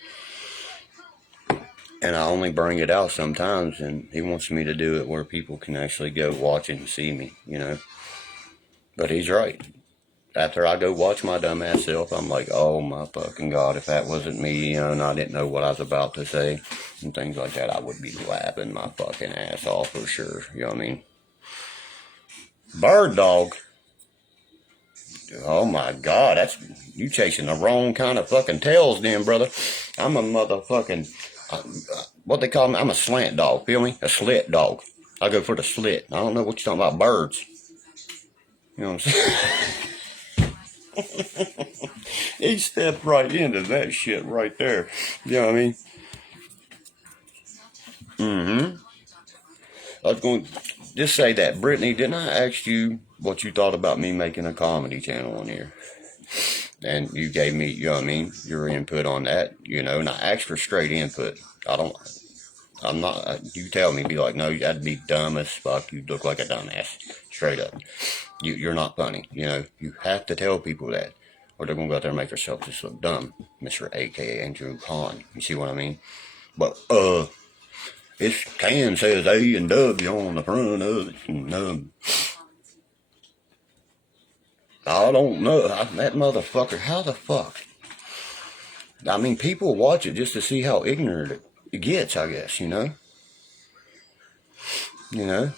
And I only bring it out sometimes, and he wants me to do it where people can actually go watch it and see me, you know. But he's right. After I go watch my dumbass self, I'm like, oh my fucking God, if that wasn't me, you know, and I didn't know what I was about to say and things like that, I would be laughing my fucking ass off for sure. You know what I mean? Bird dog. Oh my God, that's you chasing the wrong kind of fucking tails, then, brother. I'm a motherfucking what they call me. I'm a slant dog. Feel me? A slit dog. I go for the slit. I don't know what you're talking about, birds. You know what I'm saying? He stepped right into that shit right there. You know what I mean? Mm-hmm. I was going to just say that, Brittany, didn't I ask you what you thought about me making a comedy channel on here? And you gave me, you know what I mean, your input on that, you know, and I asked for straight input. I'm not, you tell me, be like, no, that'd be dumb as fuck. You look like a dumbass. Straight up. You're not funny. You know, you have to tell people that, or they're going to go out there and make themselves just look dumb. Mr. AKA Andrew Hahn. You see what I mean? But, this can says A and W on the front of it. And, I don't know. That motherfucker, how the fuck? I mean, people watch it just to see how ignorant it gets, I guess, you know? You know?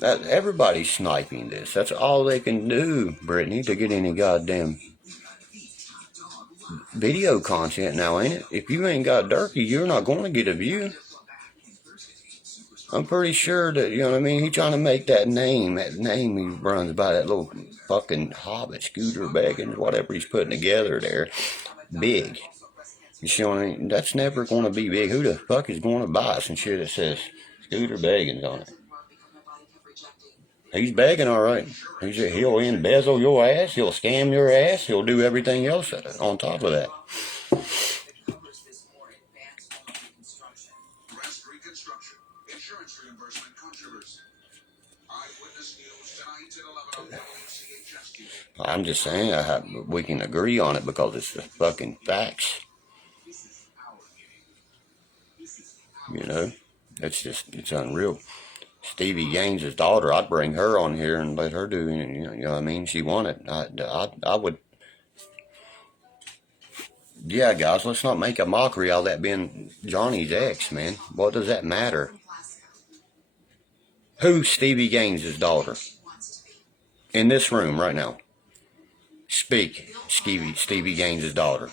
That everybody's sniping this. That's all they can do, Brittany, to get any goddamn video content now, ain't it? If you ain't got Derkie, you're not going to get a view. I'm pretty sure that, you know what I mean, he's trying to make that name he runs by, that little fucking Hobbit, Scooter Beggins, whatever he's putting together there, big. You see what I mean? That's never going to be big. Who the fuck is going to buy some shit that says Scooter Beggins on it? He's begging, all right. He'll embezzle your ass. He'll scam your ass. He'll do everything else on top of that. I'm just saying we can agree on it because it's the fucking facts. You know, it's unreal. Stevie Gaines' daughter, I'd bring her on here and let her do it. You know what I mean? She wanted. I would. Yeah, guys, let's not make a mockery out of that being Johnny's ex, man. What does that matter? Who's Stevie Gaines' daughter? In this room right now. Speak, Stevie Gaines' daughter.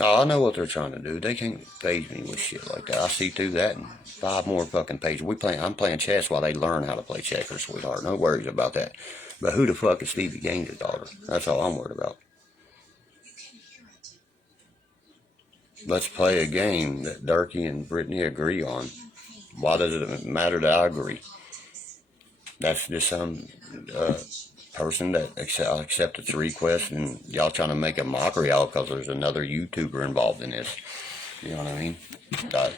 Oh, I know what they're trying to do. They can't phase me with shit like that. I see through that and 5 more fucking pages. I'm playing chess while they learn how to play checkers, sweetheart. No worries about that. But who the fuck is Stevie Gaines' daughter? That's all I'm worried about. Let's play a game that Derkie and Brittany agree on. Why does it matter that I agree? That's just some person that accepted the request, and y'all trying to make a mockery out because there's another YouTuber involved in this. You know what I mean?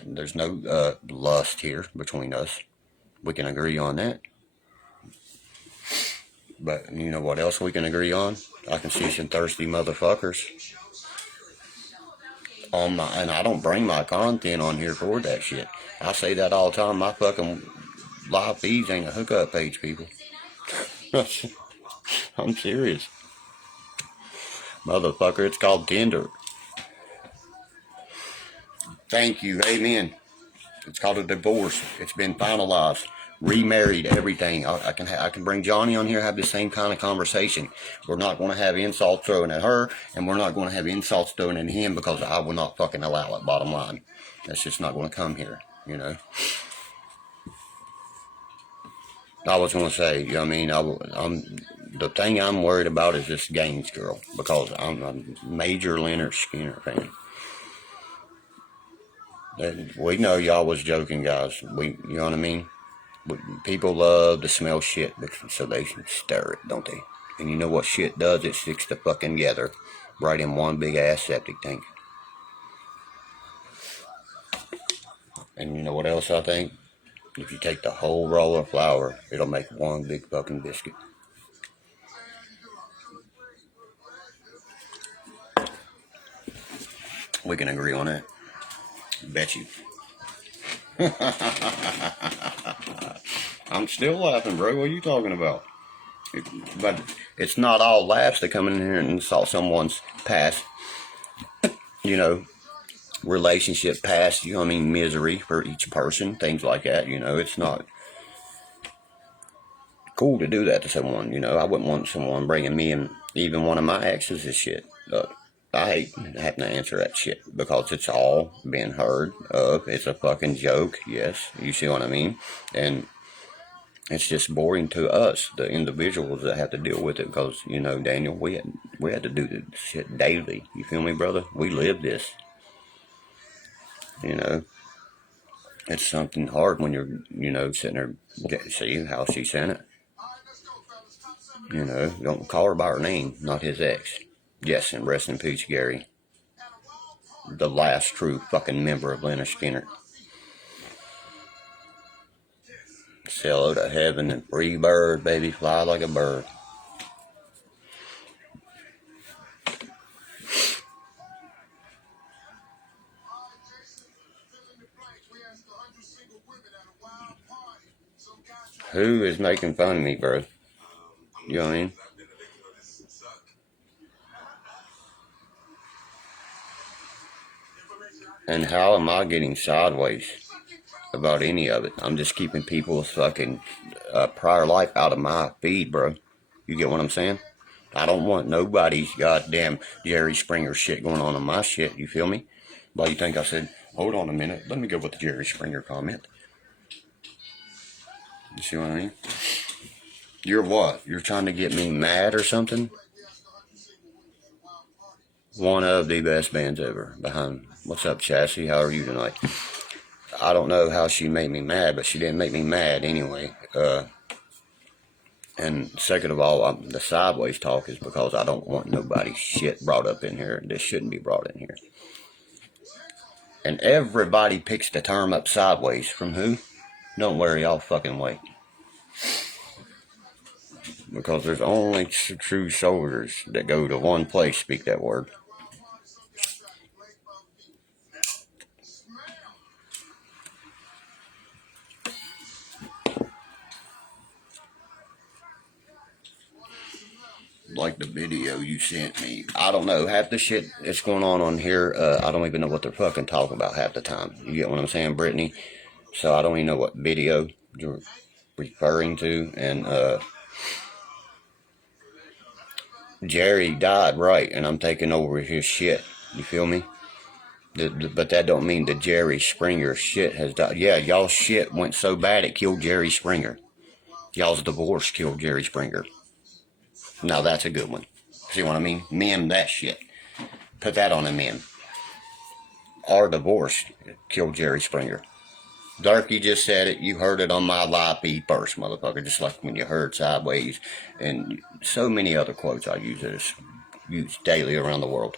There's no lust here between us. We can agree on that. But you know what else we can agree on? I can see some thirsty motherfuckers on my, and I don't bring my content on here for that shit. I say that all the time. My fucking live feeds ain't a hookup page, people. I'm serious. Motherfucker, it's called Tinder. Thank you, amen. It's called a divorce. It's been finalized, remarried, everything. I can bring Johnny on here, have the same kind of conversation. We're not going to have insults thrown at her, and we're not going to have insults thrown at him because I will not fucking allow it. Bottom line, that's just not going to come here. You know. I was going to say, you know what I mean? The thing I'm worried about is this Gaines girl because I'm a major Leonard Skinner fan. We know y'all was joking, guys. You know what I mean? People love to smell shit, so they stir it, don't they? And you know what shit does? It sticks the fucking together, right in one big ass septic tank. And you know what else I think? If you take the whole roll of flour, it'll make one big fucking biscuit. We can agree on that. Bet you. I'm still laughing, bro. What are you talking about? But it's not all laughs to come in here and insult someone's past, you know, relationship past, you know what I mean, misery for each person, things like that, you know. It's not cool to do that to someone, you know. I wouldn't want someone bringing me and even one of my exes this shit. I hate having to answer that shit because it's all been heard of. It's a fucking joke, yes, you see what I mean? And it's just boring to us, the individuals that have to deal with it, because, you know, Daniel, we had to do this shit daily. You feel me, brother? We live this. You know, it's something hard when you're, you know, sitting there, see how she sent it. You know, don't call her by her name, not his ex. Yes, and rest in peace, Gary. The last true fucking member of Leonard Skinner. Sail out of heaven and free bird, baby, fly like a bird. Who is making fun of me, bro? You know what I mean? And how am I getting sideways about any of it? I'm just keeping people's fucking prior life out of my feed, bro. You get what I'm saying? I don't want nobody's goddamn Jerry Springer shit going on in my shit. You feel me? Why you think I said, hold on a minute, let me go with the Jerry Springer comment? You see what I mean? You're what? You're trying to get me mad or something? One of the best bands ever behind. What's up, Chassis? How are you tonight? I don't know how she made me mad, but she didn't make me mad anyway. And second of all, the sideways talk is because I don't want nobody's shit brought up in here. This shouldn't be brought in here. And everybody picks the term up sideways. From who? Don't worry, I'll fucking wait. Because there's only true soldiers that go to one place speak that word. like the video you sent me. I don't know. Half the shit that's going on here, I don't even know what they're fucking talking about half the time. You get what I'm saying, Brittany? So I don't even know what video you're referring to. And Jerry died, right? And I'm taking over his shit. You feel me? But that don't mean the Jerry Springer shit has died. Yeah, y'all shit went so bad it killed Jerry Springer. Y'all's divorce killed Jerry Springer. Now that's a good one. See what I mean? Meme that shit. Put that on a meme. Our divorce killed Jerry Springer. Derkie just said it. You heard it on my live feed first, motherfucker. Just like when you heard Sideways and so many other quotes I use daily around the world.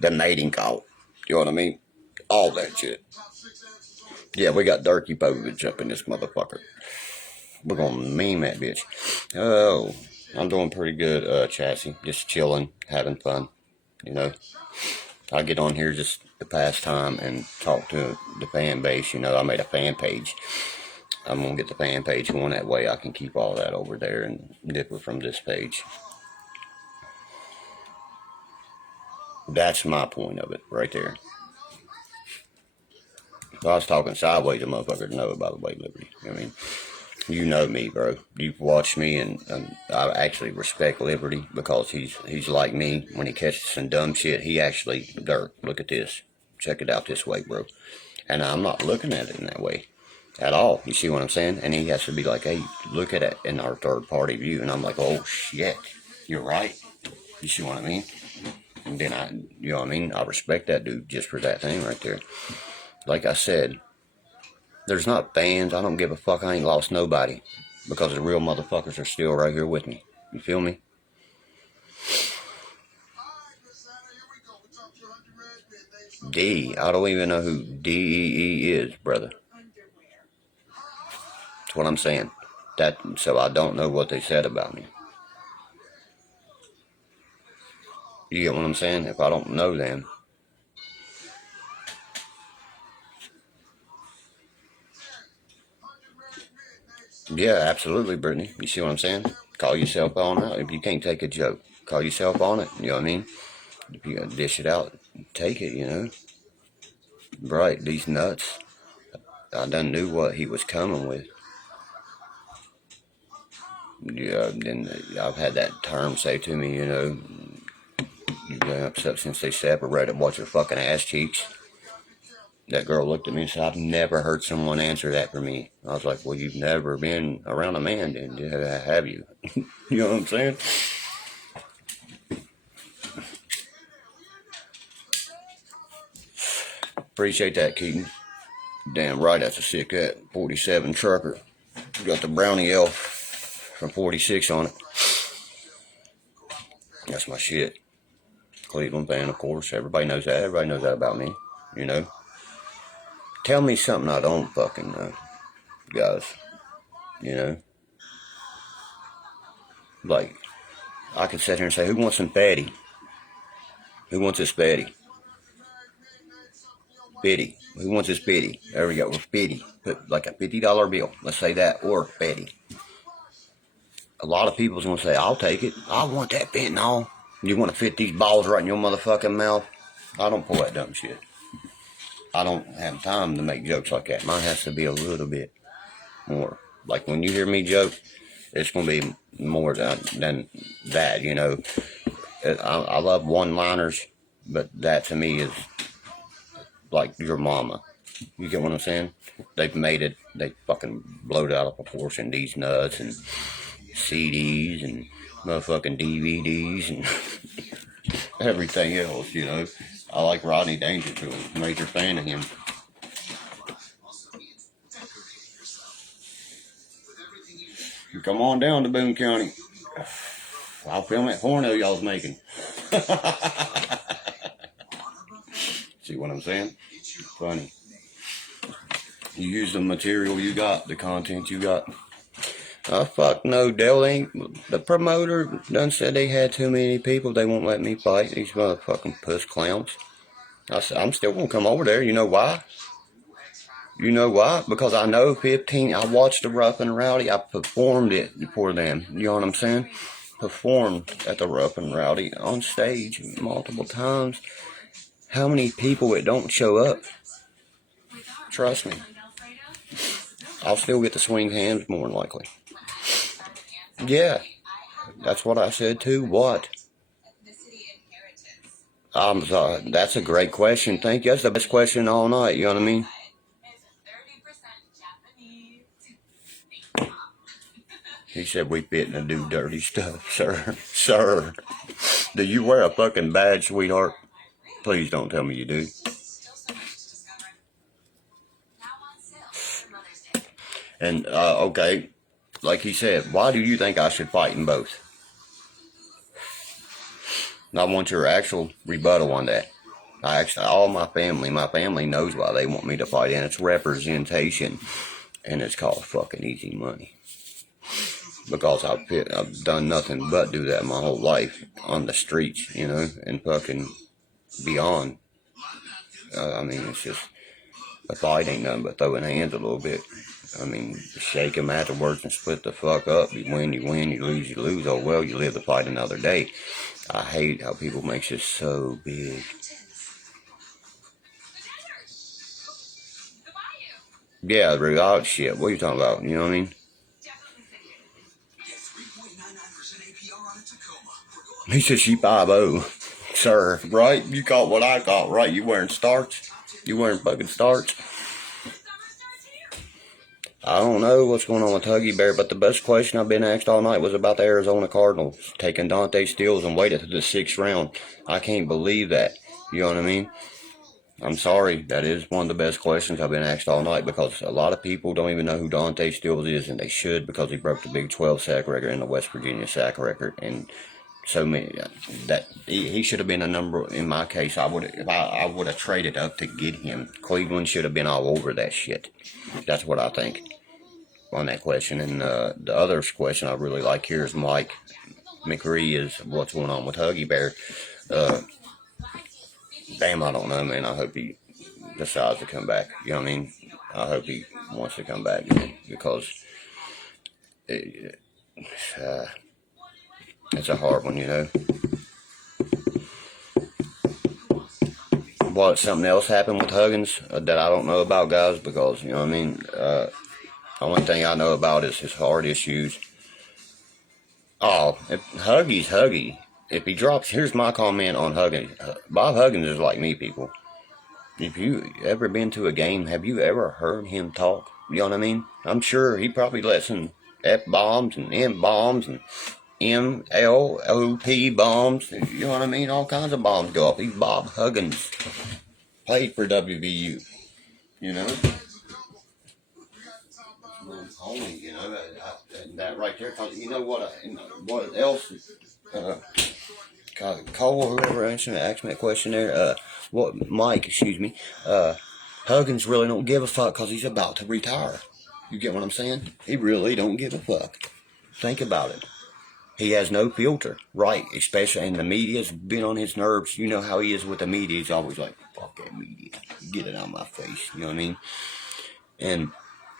The mating call. You know what I mean? All that shit. Yeah, we got Derkie Povich up in this motherfucker. We're gonna meme that bitch. Oh, I'm doing pretty good, Chassis. Just chilling, having fun. You know, I get on here just to pass time and talk to the fan base. You know, I made a fan page. I'm gonna get the fan page going. That way I can keep all that over there and dip it from this page. That's my point of it, right there. If I was talking sideways, a motherfucker to know about the way Liberty. I mean, you know me, bro. You've watched me, and I actually respect Liberty because he's like me. When he catches some dumb shit, he actually, Dirk, look at this. Check it out this way, bro. And I'm not looking at it in that way at all. You see what I'm saying? And he has to be like, hey, look at it in our third-party view. And I'm like, oh, shit, you're right. You see what I mean? And then you know what I mean? I respect that dude just for that thing right there. Like I said, there's not fans. I don't give a fuck. I ain't lost nobody because the real motherfuckers are still right here with me. You feel me? I don't even know who DEE is, brother. That's what I'm saying. So I don't know what they said about me. You get what I'm saying? If I don't know them. Yeah, absolutely, Brittany. You see what I'm saying? Call yourself on out. If you can't take a joke, call yourself on it. You know what I mean? If you gotta dish it out, take it, you know? Right, these nuts. I done knew what he was coming with. Yeah, then I've had that term say to me, you know, you've been upset since they separated. Watch your fucking ass cheeks. That girl looked at me and said, I've never heard someone answer that for me. I was like, well, you've never been around a man, then, have you? You know what I'm saying? Appreciate that, Keaton. Damn right, that's a sick at 47 trucker. Got the brownie elf from 46 on it. That's my shit. Cleveland fan, of course. Everybody knows that. Everybody knows that about me. You know? Tell me something I don't fucking know, guys. You know? Like, I could sit here and say, who wants some fatty? Who wants this fatty? Biddy. Who wants this biddy? There we go. With biddy. Put like a $50 bill. Let's say that. Or fatty. A lot of people's going to say, I'll take it. I want that fentanyl. You want to fit these balls right in your motherfucking mouth? I don't pull that dumb shit. I don't have time to make jokes like that. Mine has to be a little bit more. Like when you hear me joke, it's going to be more than that, you know. I love one-liners, but that to me is like your mama. You get what I'm saying? They've made it, they fucking blowed out of proportion, these nuts and CDs and motherfucking DVDs and everything else, you know. I like Rodney Dangerfield, major fan of him. Come on down to Boone County. I'll film that porno y'all's making. See what I'm saying? Funny. You use the material you got, the content you got. Fuck no, Dell ain't. The promoter done said they had too many people. They won't let me fight these motherfucking puss clowns. I said, I'm still gonna come over there. You know why? You know why? Because I know 15. I watched the Rough and Rowdy. I performed it for them. You know what I'm saying? Performed at the Rough and Rowdy on stage multiple times. How many people it don't show up? Trust me. I'll still get the swing hands more than likely. Yeah, that's what I said too. What? I'm sorry. That's a great question. Thank you. That's the best question all night. You know what I mean? He said we fitting to do dirty stuff, sir. Sir, do you wear a fucking badge, sweetheart? Please don't tell me you do. And, okay, like he said, why do you think I should fight in both? And I want your actual rebuttal on that. All my family knows why they want me to fight, and it's representation, and it's called fucking easy money. Because I've done nothing but do that my whole life on the streets, you know, and fucking beyond. I mean, it's just, a fight ain't nothing but throwing hands a little bit. I mean, shake them afterwards and split the fuck up. You win, you lose, you lose. Oh, well, you live to fight another day. I hate how people make this so big. Yeah, real shit. What are you talking about? You know what I mean? He said she 5'0". Sir, right? You caught what I caught, right? You wearing starch? You wearing fucking starch? I don't know what's going on with Huggy Bear, but the best question I've been asked all night was about the Arizona Cardinals taking Dante Stills and waited to the 6th round. I can't believe that. You know what I mean? I'm sorry. That is one of the best questions I've been asked all night, because a lot of people don't even know who Dante Stills is, and they should, because he broke the Big 12 sack record and the West Virginia sack record. And so many, that he should have been a number. In my case, I would have traded up to get him. Cleveland should have been all over that shit. That's what I think on that question. And the other question I really like here is Mike McRee is what's going on with Huggy Bear. Damn, I don't know, man. I hope he decides to come back. You know what I mean? I hope he wants to come back, because it's a hard one, you know. What, something else happened with Huggins that I don't know about, guys? Because, you know what I mean? The only thing I know about is his heart issues. Oh, Huggy's Huggy. If he drops, here's my comment on Huggins. Bob Huggins is like me, people. If you ever been to a game, have you ever heard him talk? You know what I mean? I'm sure he probably lets some F-bombs and M-bombs and MLOP bombs. You know what I mean? All kinds of bombs go off. He's Bob Huggins. Played for WVU. You know? Homie, you know, that right there. You know what else? Cole, whoever asked me that question there, Mike, excuse me, Huggins really don't give a fuck because he's about to retire. You get what I'm saying? He really don't give a fuck. Think about it. He has no filter, right? Especially, and the media's been on his nerves. You know how he is with the media. He's always like, fuck that media. Get it out of my face. You know what I mean? And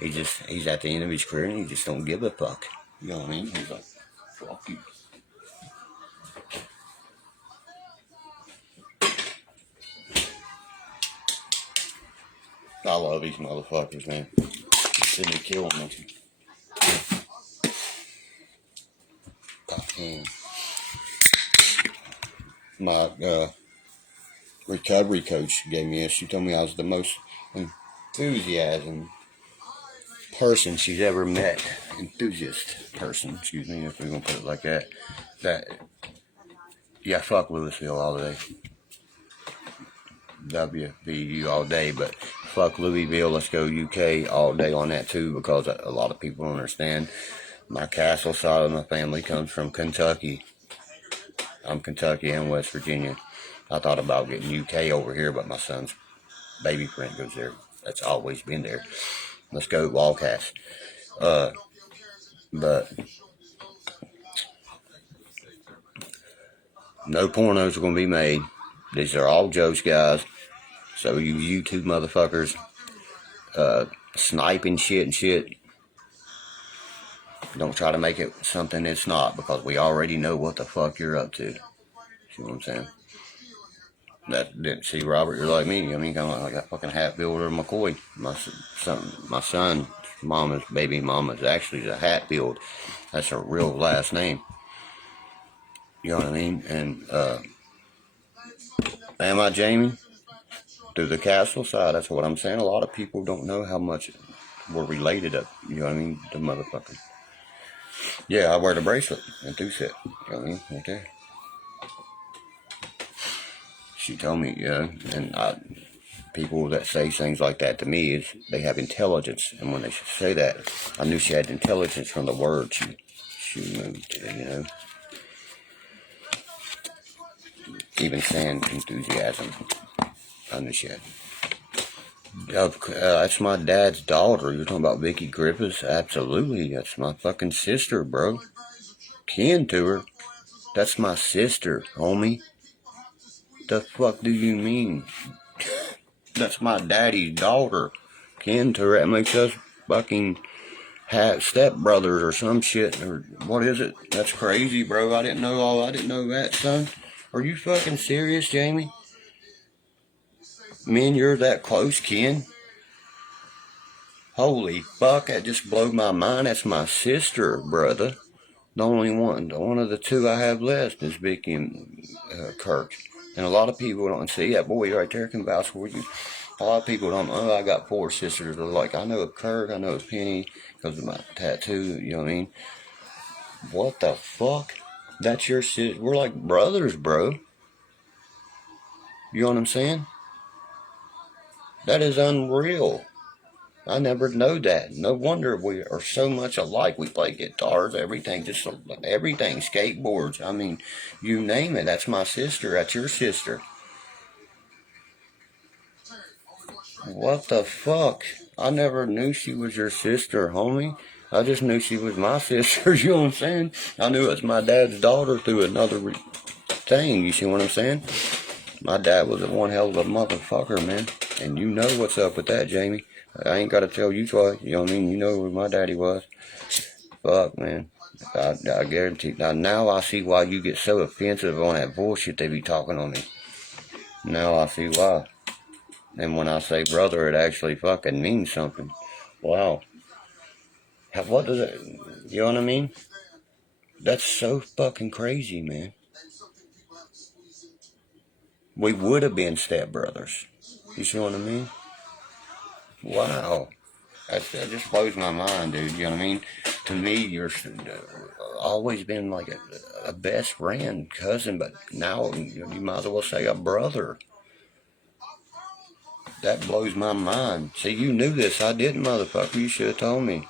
he's at the end of his career and he just don't give a fuck. You know what I mean? He's like, fuck you. I love these motherfuckers, man. See me kill them, don't you? My recovery coach gave me this. She told me I was the most enthusiasm person she's ever met. Enthusiast person, excuse me, if we're going to put it like that. Yeah, fuck Louisville all day. WVU all day, but fuck Louisville, let's go UK all day on that too, because a lot of people don't understand. My castle side of my family comes from Kentucky. I'm Kentucky and West Virginia. I thought about getting UK over here, but my son's baby friend goes there. That's always been there. Let's go Wildcats. But no pornos are going to be made. These are all jokes, guys. So you YouTube motherfuckers, sniping shit and shit. Don't try to make it something it's not, because we already know what the fuck you're up to. See what I'm saying? That didn't see Robert. You're like me. I mean, kind of like that fucking hat builder McCoy. My son's mama's baby mama's actually the hat build. That's her real last name. You know what I mean? And am I Jamie? Through the castle side. That's what I'm saying. A lot of people don't know how much we're related up. You know what I mean? The motherfucker. Yeah, I wear the bracelet and do set. You know what I mean? Right there. She told me, yeah, and people that say things like that to me is they have intelligence, and when they say that, I knew she had intelligence from the word she moved, you know. Even saying enthusiasm, I knew she had. That's my dad's daughter. You're talking about Vicky Griffiths? Absolutely, that's my fucking sister, bro. Kin to her. That's my sister, homie. The fuck do you mean? That's my daddy's daughter. Kin to her. That makes us fucking stepbrothers or some shit. Or what is it? That's crazy, bro. I didn't know that, son. Are you fucking serious, Jamie? Me and you're that close, kin? Holy fuck, that just blew my mind. That's my sister, brother. The only one of the two I have left is Vicky and Kirk. And a lot of people don't see that boy right there can vouch for you. A lot of people don't know I got 4 sisters. They're like, I know of Kirk, I know of Penny because of my tattoo, you know what I mean? What the fuck? That's your sister. We're like brothers, bro. You know what I'm saying? That is unreal. I never know that. No wonder we are so much alike. We play guitars, everything, just everything, skateboards. I mean, you name it. That's my sister. That's your sister. What the fuck? I never knew she was your sister, homie. I just knew she was my sister. You know what I'm saying? I knew it was my dad's daughter through another thing. You see what I'm saying? My dad was one hell of a motherfucker, man. And you know what's up with that, Jamie. I ain't got to tell you twice. You know what I mean? You know who my daddy was. Fuck, man. I guarantee. Now I see why you get so offensive on that bullshit they be talking on me. Now I see why. And when I say brother, it actually fucking means something. Wow. What does it... You know what I mean? That's so fucking crazy, man. We would have been stepbrothers. You see what I mean? Wow. That just blows my mind, dude. You know what I mean? To me, you're always been like a best friend, cousin, but now you might as well say a brother. That blows my mind. See, you knew this. I didn't, motherfucker. You should have told me.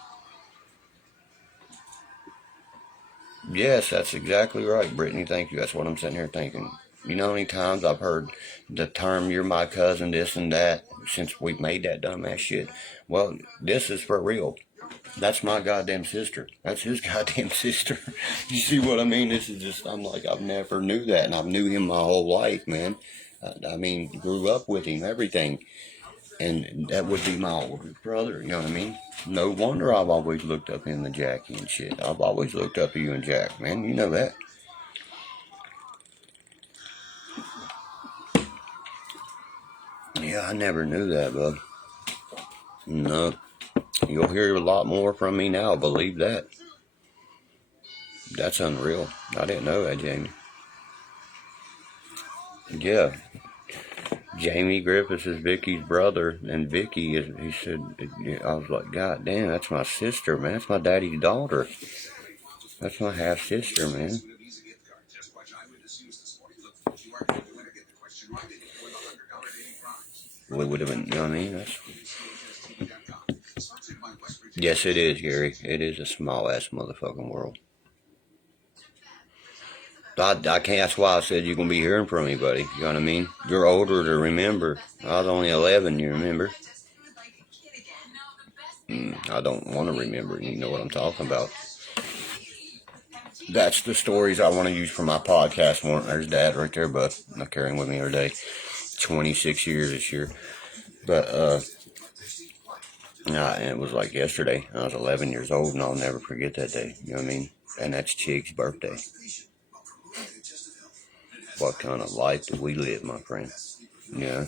Yes, that's exactly right, Brittany. Thank you. That's what I'm sitting here thinking. You know how many times I've heard the term, you're my cousin, this and that, since we've made that dumbass shit. Well, this is for real. That's my goddamn sister. That's his goddamn sister. You see what I mean? This is just, I'm like, I've never knew that, and I've knew him my whole life, man. I mean, grew up with him, everything. And that would be my older brother, you know what I mean? No wonder I've always looked up him and Jackie and shit. I've always looked up to you and Jack, man. You know that. Yeah, I never knew that, bud. No. You'll hear a lot more from me now, believe that. That's unreal. I didn't know that, Jamie. Yeah. Jamie Griffiths is Vicky's brother, and Vicky is, he said, I was like, God damn, that's my sister, man. That's my daddy's daughter. That's my half-sister, man. We would have been, you know what I mean? Yes, it is, Gary. It is a small-ass motherfucking world. I can't, that's why I said you're going to be hearing from me, buddy. You know what I mean? You're older to remember. I was only 11, you remember? I don't want to remember. You know what I'm talking about. That's the stories I want to use for my podcast. There's Dad right there, bud. I carry him with me every day. 26 years this year. But, And it was like yesterday. I was 11 years old, and I'll never forget that day. You know what I mean? And that's Chig's birthday. What kind of life do we live, my friend? Yeah.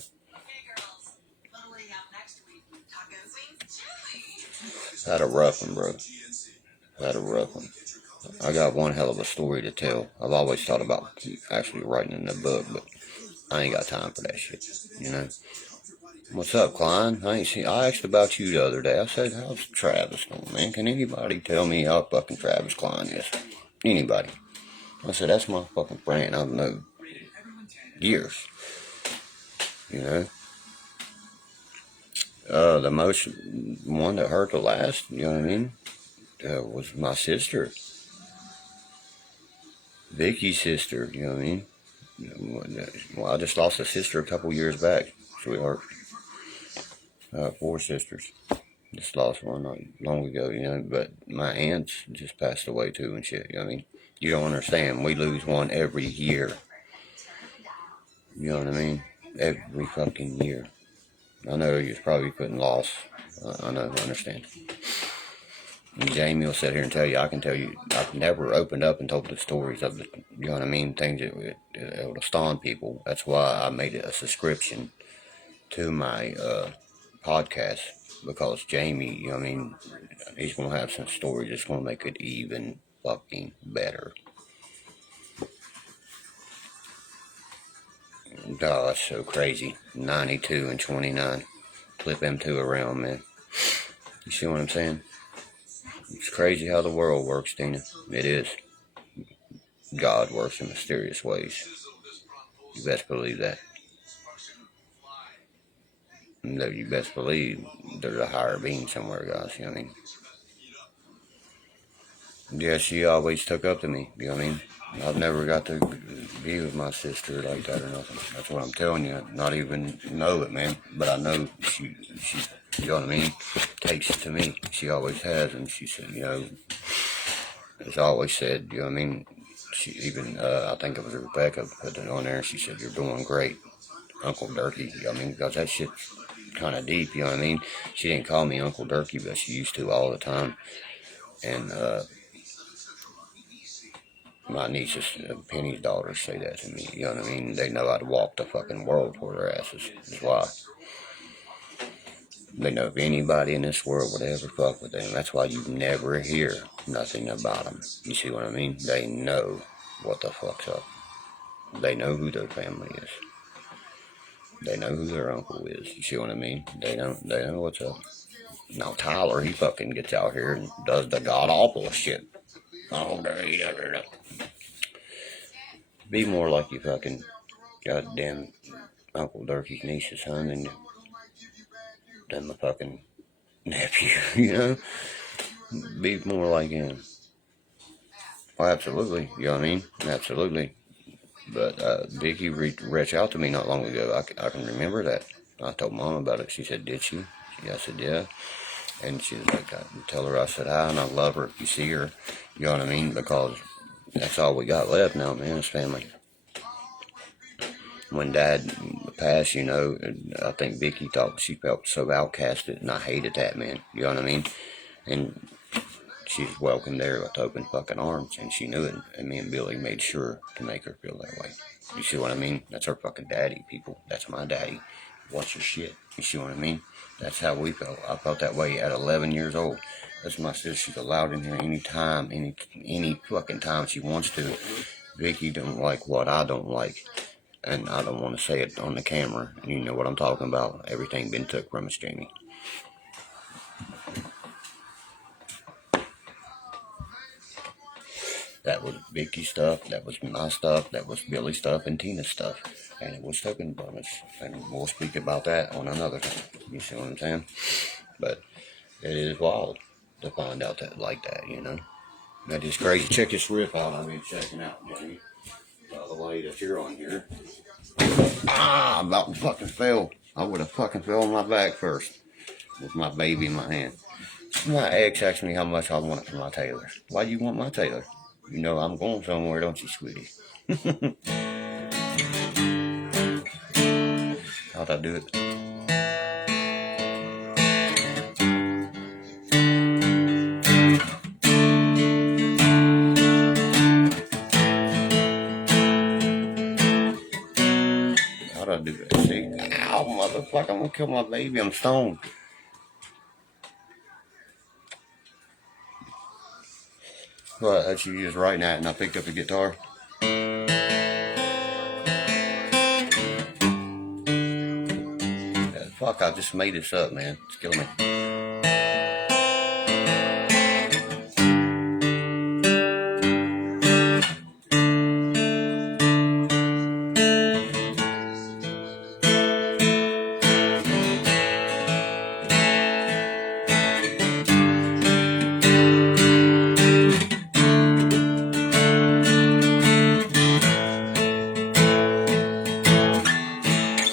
Had a rough one, bro. Had a rough one. I got one hell of a story to tell. I've always thought about actually writing in the book, but I ain't got time for that shit. You know? What's up, Klein? I asked about you the other day. I said, how's Travis doing, man? Can anybody tell me how fucking Travis Klein is? Anybody? I said, that's my fucking friend. I've known years. You know? The most one that hurt the last, you know what I mean? Was my sister. Vicky's sister, you know what I mean? Well, I just lost a sister a couple years back, sweetheart. 4 sisters. Just lost one not long ago, you know, but my aunts just passed away too and shit, you know what I mean? You don't understand. We lose one every year. You know what I mean? Every fucking year. I know you're probably putting loss. I know, I understand. And Jamie will sit here and tell you, I can tell you, I've never opened up and told the stories of the, you know what I mean, things that would astound people. That's why I made it a subscription to my podcast, because Jamie, you know what I mean, he's going to have some stories that's going to make it even fucking better. Oh, that's so crazy. 92 and 29. Flip them two around, man. You see what I'm saying? It's crazy how the world works, Tina. It is. God works in mysterious ways. You best believe that. No, you best believe there's a higher being somewhere, guys. You know what I mean? Yeah, she always took up to me. You know what I mean? I've never got to be with my sister like that or nothing. That's what I'm telling you. Not even know it, man. But I know she, you know what I mean? Takes it to me. She always has. And she said, you know, as I always said, you know what I mean? She even, I think it was Rebecca put it on there. She said, you're doing great, Uncle Derkie. You know what I mean? Because that shit's kind of deep, you know what I mean? She didn't call me Uncle Derkie, but she used to all the time. And, my nieces, Penny's daughters, say that to me. You know what I mean? They know how to walk the fucking world for their asses. That's why. They know if anybody in this world would ever fuck with them. That's why you never hear nothing about them. You see what I mean? They know what the fuck's up. They know who their family is. They know who their uncle is. You see what I mean? They know what's up. Now Tyler, he fucking gets out here and does the god awful shit. Oh, be more like you fucking goddamn Uncle Derkie's nieces, son, than my fucking nephew, you know? Be more like him. Oh, absolutely, you know what I mean? Absolutely. But Vicky reached out to me not long ago. I can remember that. I told Mom about it. She said, did she? I said, yeah. And she was like, I tell her I said hi, and I love her if you see her. You know what I mean? Because that's all we got left now, man, is family. When Dad passed, you know, I think Vicky thought she felt so outcasted, and I hated that, man. You know what I mean? And she's welcomed there with open fucking arms, and she knew it. And me and Billy made sure to make her feel that way. You see what I mean? That's her fucking daddy, people. That's my daddy. What's your shit? You see what I mean? That's how we felt. I felt that way at 11 years old. That's my sister. She's allowed in here anytime, any fucking time she wants to. Vicky don't like what I don't like. And I don't want to say it on the camera. You know what I'm talking about. Everything been took from us, Jamie. That was Vicky's stuff. That was my stuff. That was Billy's stuff and Tina's stuff. And it was taken from us. And we'll speak about that on another time. You see what I'm saying? But it is wild to find out that like that, you know? That is crazy. Check this riff out I've been checking out, Jamie. By the way that you're on here. I about to fucking fell. I would have fucking fell on my back first with my baby in my hand. My ex asked me how much I wanted for my Taylor. Why do you want my Taylor? You know I'm going somewhere, don't you, sweetie? How'd I do it? Like I'm gonna kill my baby. I'm stoned. But that's you just writing that, and I picked up the guitar. Yeah, fuck, I just made this up, man. It's killing me.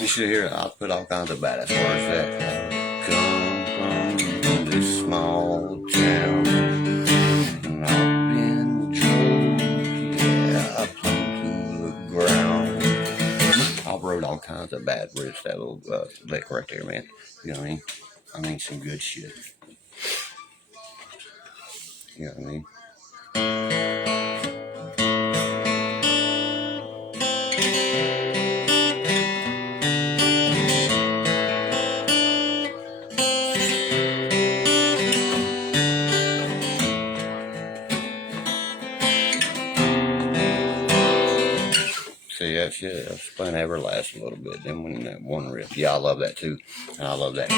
You should hear it. I'll put all kinds of badass words that come from this small town. And I've been drove, yeah, I plumbed to the ground. I wrote all kinds of bad riffs, that little lick right there, man. You know what I mean? I mean, some good shit. You know what I mean? See that shit? I spun Everlast a little bit. Then when that one riff, yeah, I love that too, and I love that.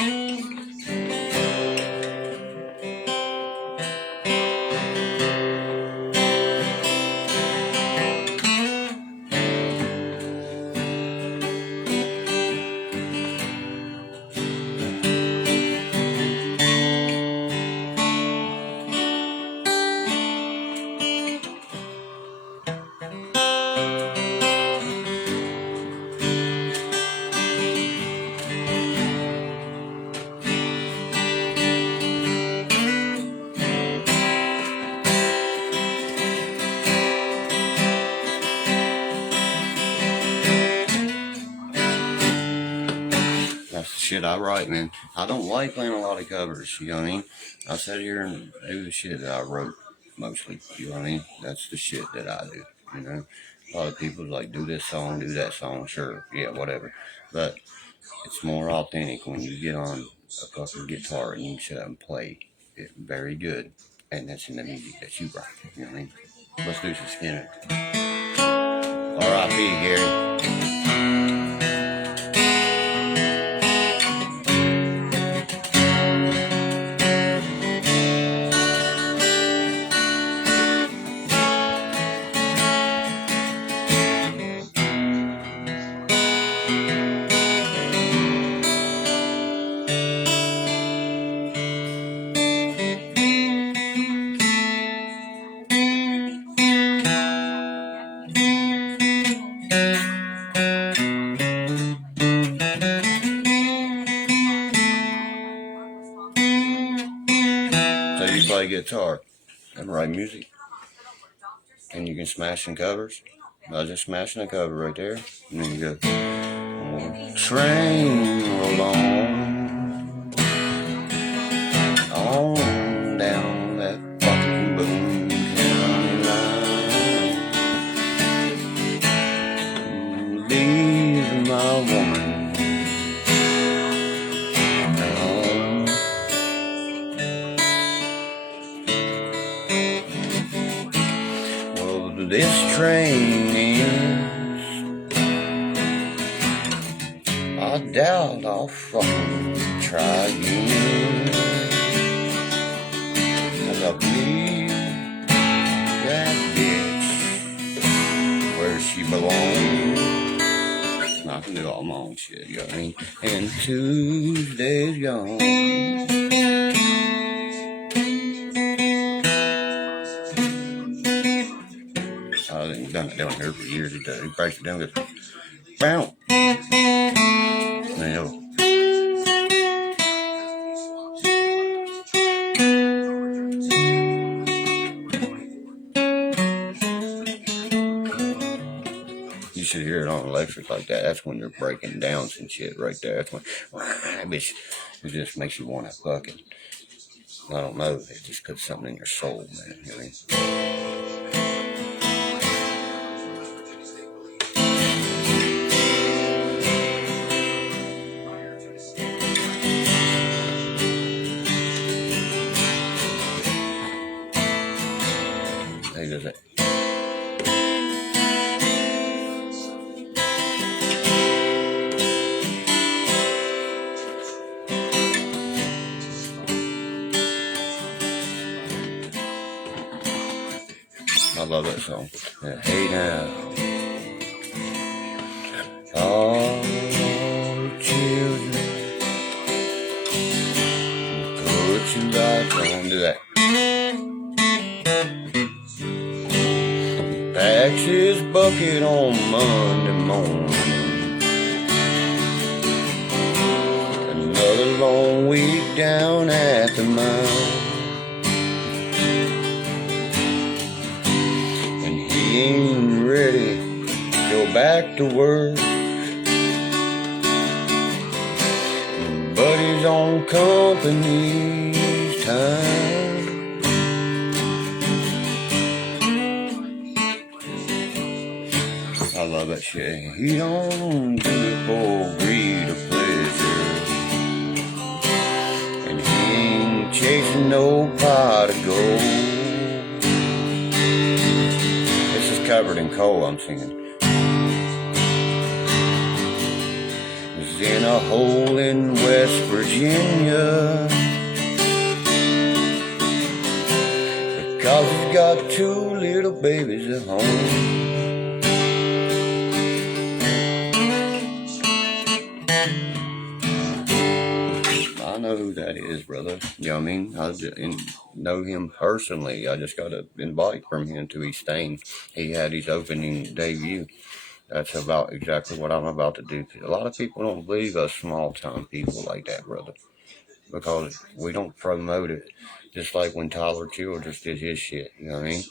That's the shit I write, man. I don't like playing a lot of covers, you know what I mean? I sit here and do the shit that I wrote, mostly, you know what I mean? That's the shit that I do, you know? A lot of people like, do this song, do that song, sure, yeah, whatever. But it's more authentic when you get on a fucking guitar and you sit up and play it very good. And that's in the music that you write, you know what I mean? Let's do some Skinner. R.I.P. Gary. So you play guitar and write music, and you can smash some covers. I was just smashing a cover right there, and then you go, train along, on down that fucking Boone County line. Be my woman. This train is, I doubt I'll fucking try again. Cause I believe that bitch where she belongs. I can do all my own shit, you know what I mean? And Tuesday's gone. He's done it down here for years. He breaks it down and goes, bounce. Now, you should hear it on electric like that. That's when they're breaking down some shit right there. That's when, bitch, it just makes you want to fucking, I don't know, it just puts something in your soul, man. You know what I mean? I love that song. Hey now, all the children, put your life on. Do that. Packs his bucket on Monday morning. Another long week down at the mine. And he ain't ready to go back to work. But he's on company's time. I love that shit. He don't do it for greed or pleasure. And he ain't chasing no pot of gold. This is covered in coal, I'm singing. He's in a hole in West Virginia. Because he's got 2 little babies at home. I know who that is, brother. You know what I mean? I know him personally. I just got an invite from him to his thing. He had his opening debut. That's about exactly what I'm about to do. A lot of people don't believe us small-time people like that, brother, because we don't promote it. Just like when Tyler Childress did his shit, you know what I mean?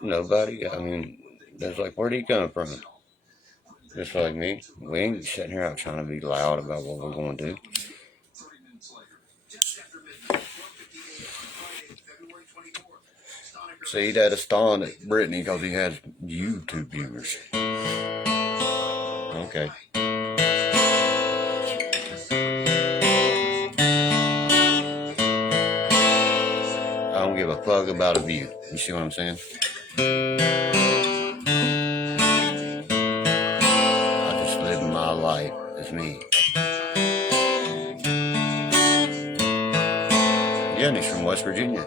Nobody, I mean, that's like, where'd he come from? Just like me. We ain't sitting here out trying to be loud about what we're going to do. See, that astonished Brittany because he has YouTube viewers. Okay. I don't give a fuck about a view. You see what I'm saying? I just live my life as me. Yeah, and he's from West Virginia.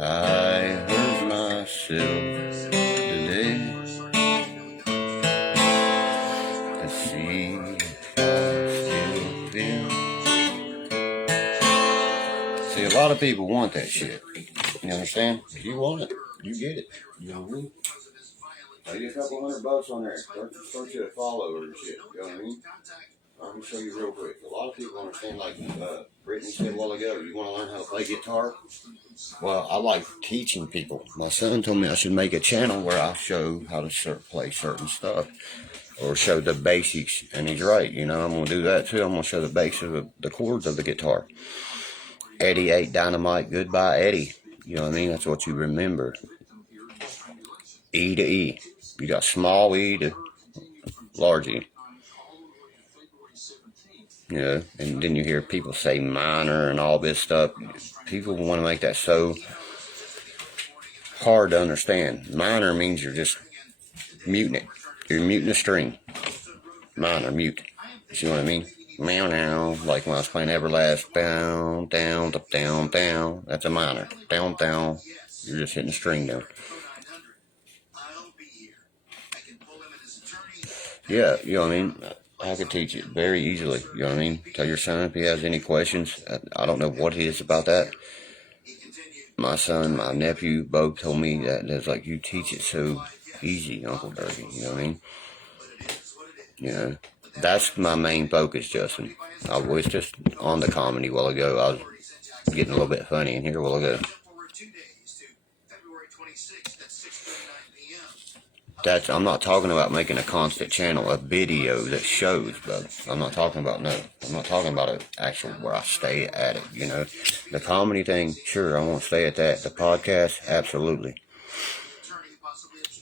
I hurt myself today. Let's see if I still feel. See, a lot of people want that shit. You understand? If you want it, you get it. You know what I mean? Pay you a couple $100 on there. Start you a follower and shit. You know what I mean? I'm going to show you real quick. A lot of people understand, like Brittany said a while ago, you want to learn how to play guitar? Well, I like teaching people. My son told me I should make a channel where I show how to play certain stuff or show the basics. And he's right. You know, I'm going to do that too. I'm going to show the basics of the chords of the guitar. Eddie ate dynamite. Goodbye, Eddie. You know what I mean? That's what you remember. E to E. You got small E to large E. You know, and then you hear people say minor and all this stuff. People want to make that so hard to understand. Minor means you're just muting it. You're muting a string. Minor, mute. You see what I mean? Meow now. Like when I was playing Everlast. Down, down, down, down. That's a minor. Down, down. You're just hitting a string down. Yeah, you know what I mean? I could teach it very easily. You know what I mean? Tell your son if he has any questions. I don't know what it is about that. My son, my nephew, both told me that it's like, you teach it so easy, Uncle Derkie. You know what I mean? You know, that's my main focus, Justin. I was just on the comedy a while ago. I was getting a little bit funny in here a while ago. I'm not talking about making a constant channel, a video that shows, but I'm not talking about, no. I'm not talking about an actual where I stay at it, you know. The comedy thing, sure, I won't stay at that. The podcast, absolutely.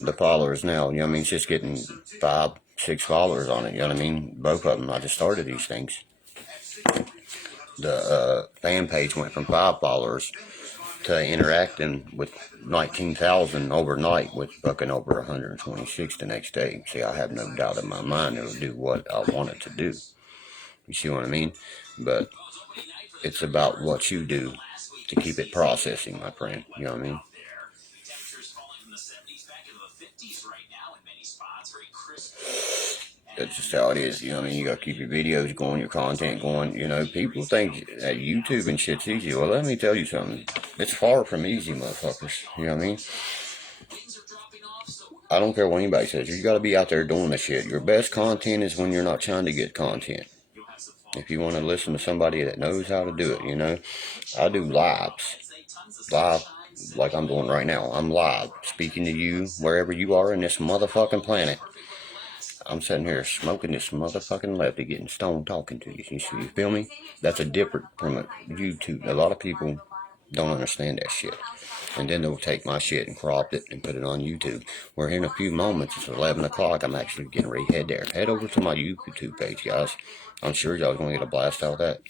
The followers now, you know what I mean? It's just getting 5, 6 followers on it, you know what I mean? Both of them, I just started these things. The fan page went from 5 followers to interacting with 19,000 overnight, with fucking over 126 the next day. See, I have no doubt in my mind it'll do what I want it to do. You see what I mean? But it's about what you do to keep it processing, my friend. You know what I mean? That's just how it is. You know what I mean? You gotta keep your videos going, your content going. You know, people think that YouTube and shit's easy. Well, let me tell you something. It's far from easy, motherfuckers. You know what I mean? I don't care what anybody says. You gotta be out there doing the shit. Your best content is when you're not trying to get content. If you want to listen to somebody that knows how to do it, you know. I do lives. Live like I'm doing right now. I'm live, speaking to you wherever you are in this motherfucking planet. I'm sitting here smoking this motherfucking lefty, getting stoned talking to you. You feel me? That's a different from a YouTube. A lot of people don't understand that shit. And then they'll take my shit and crop it and put it on YouTube. Where in a few moments, it's 11 o'clock, I'm actually getting ready to head there. Head over to my YouTube page, guys. I'm sure y'all going to get a blast out of that.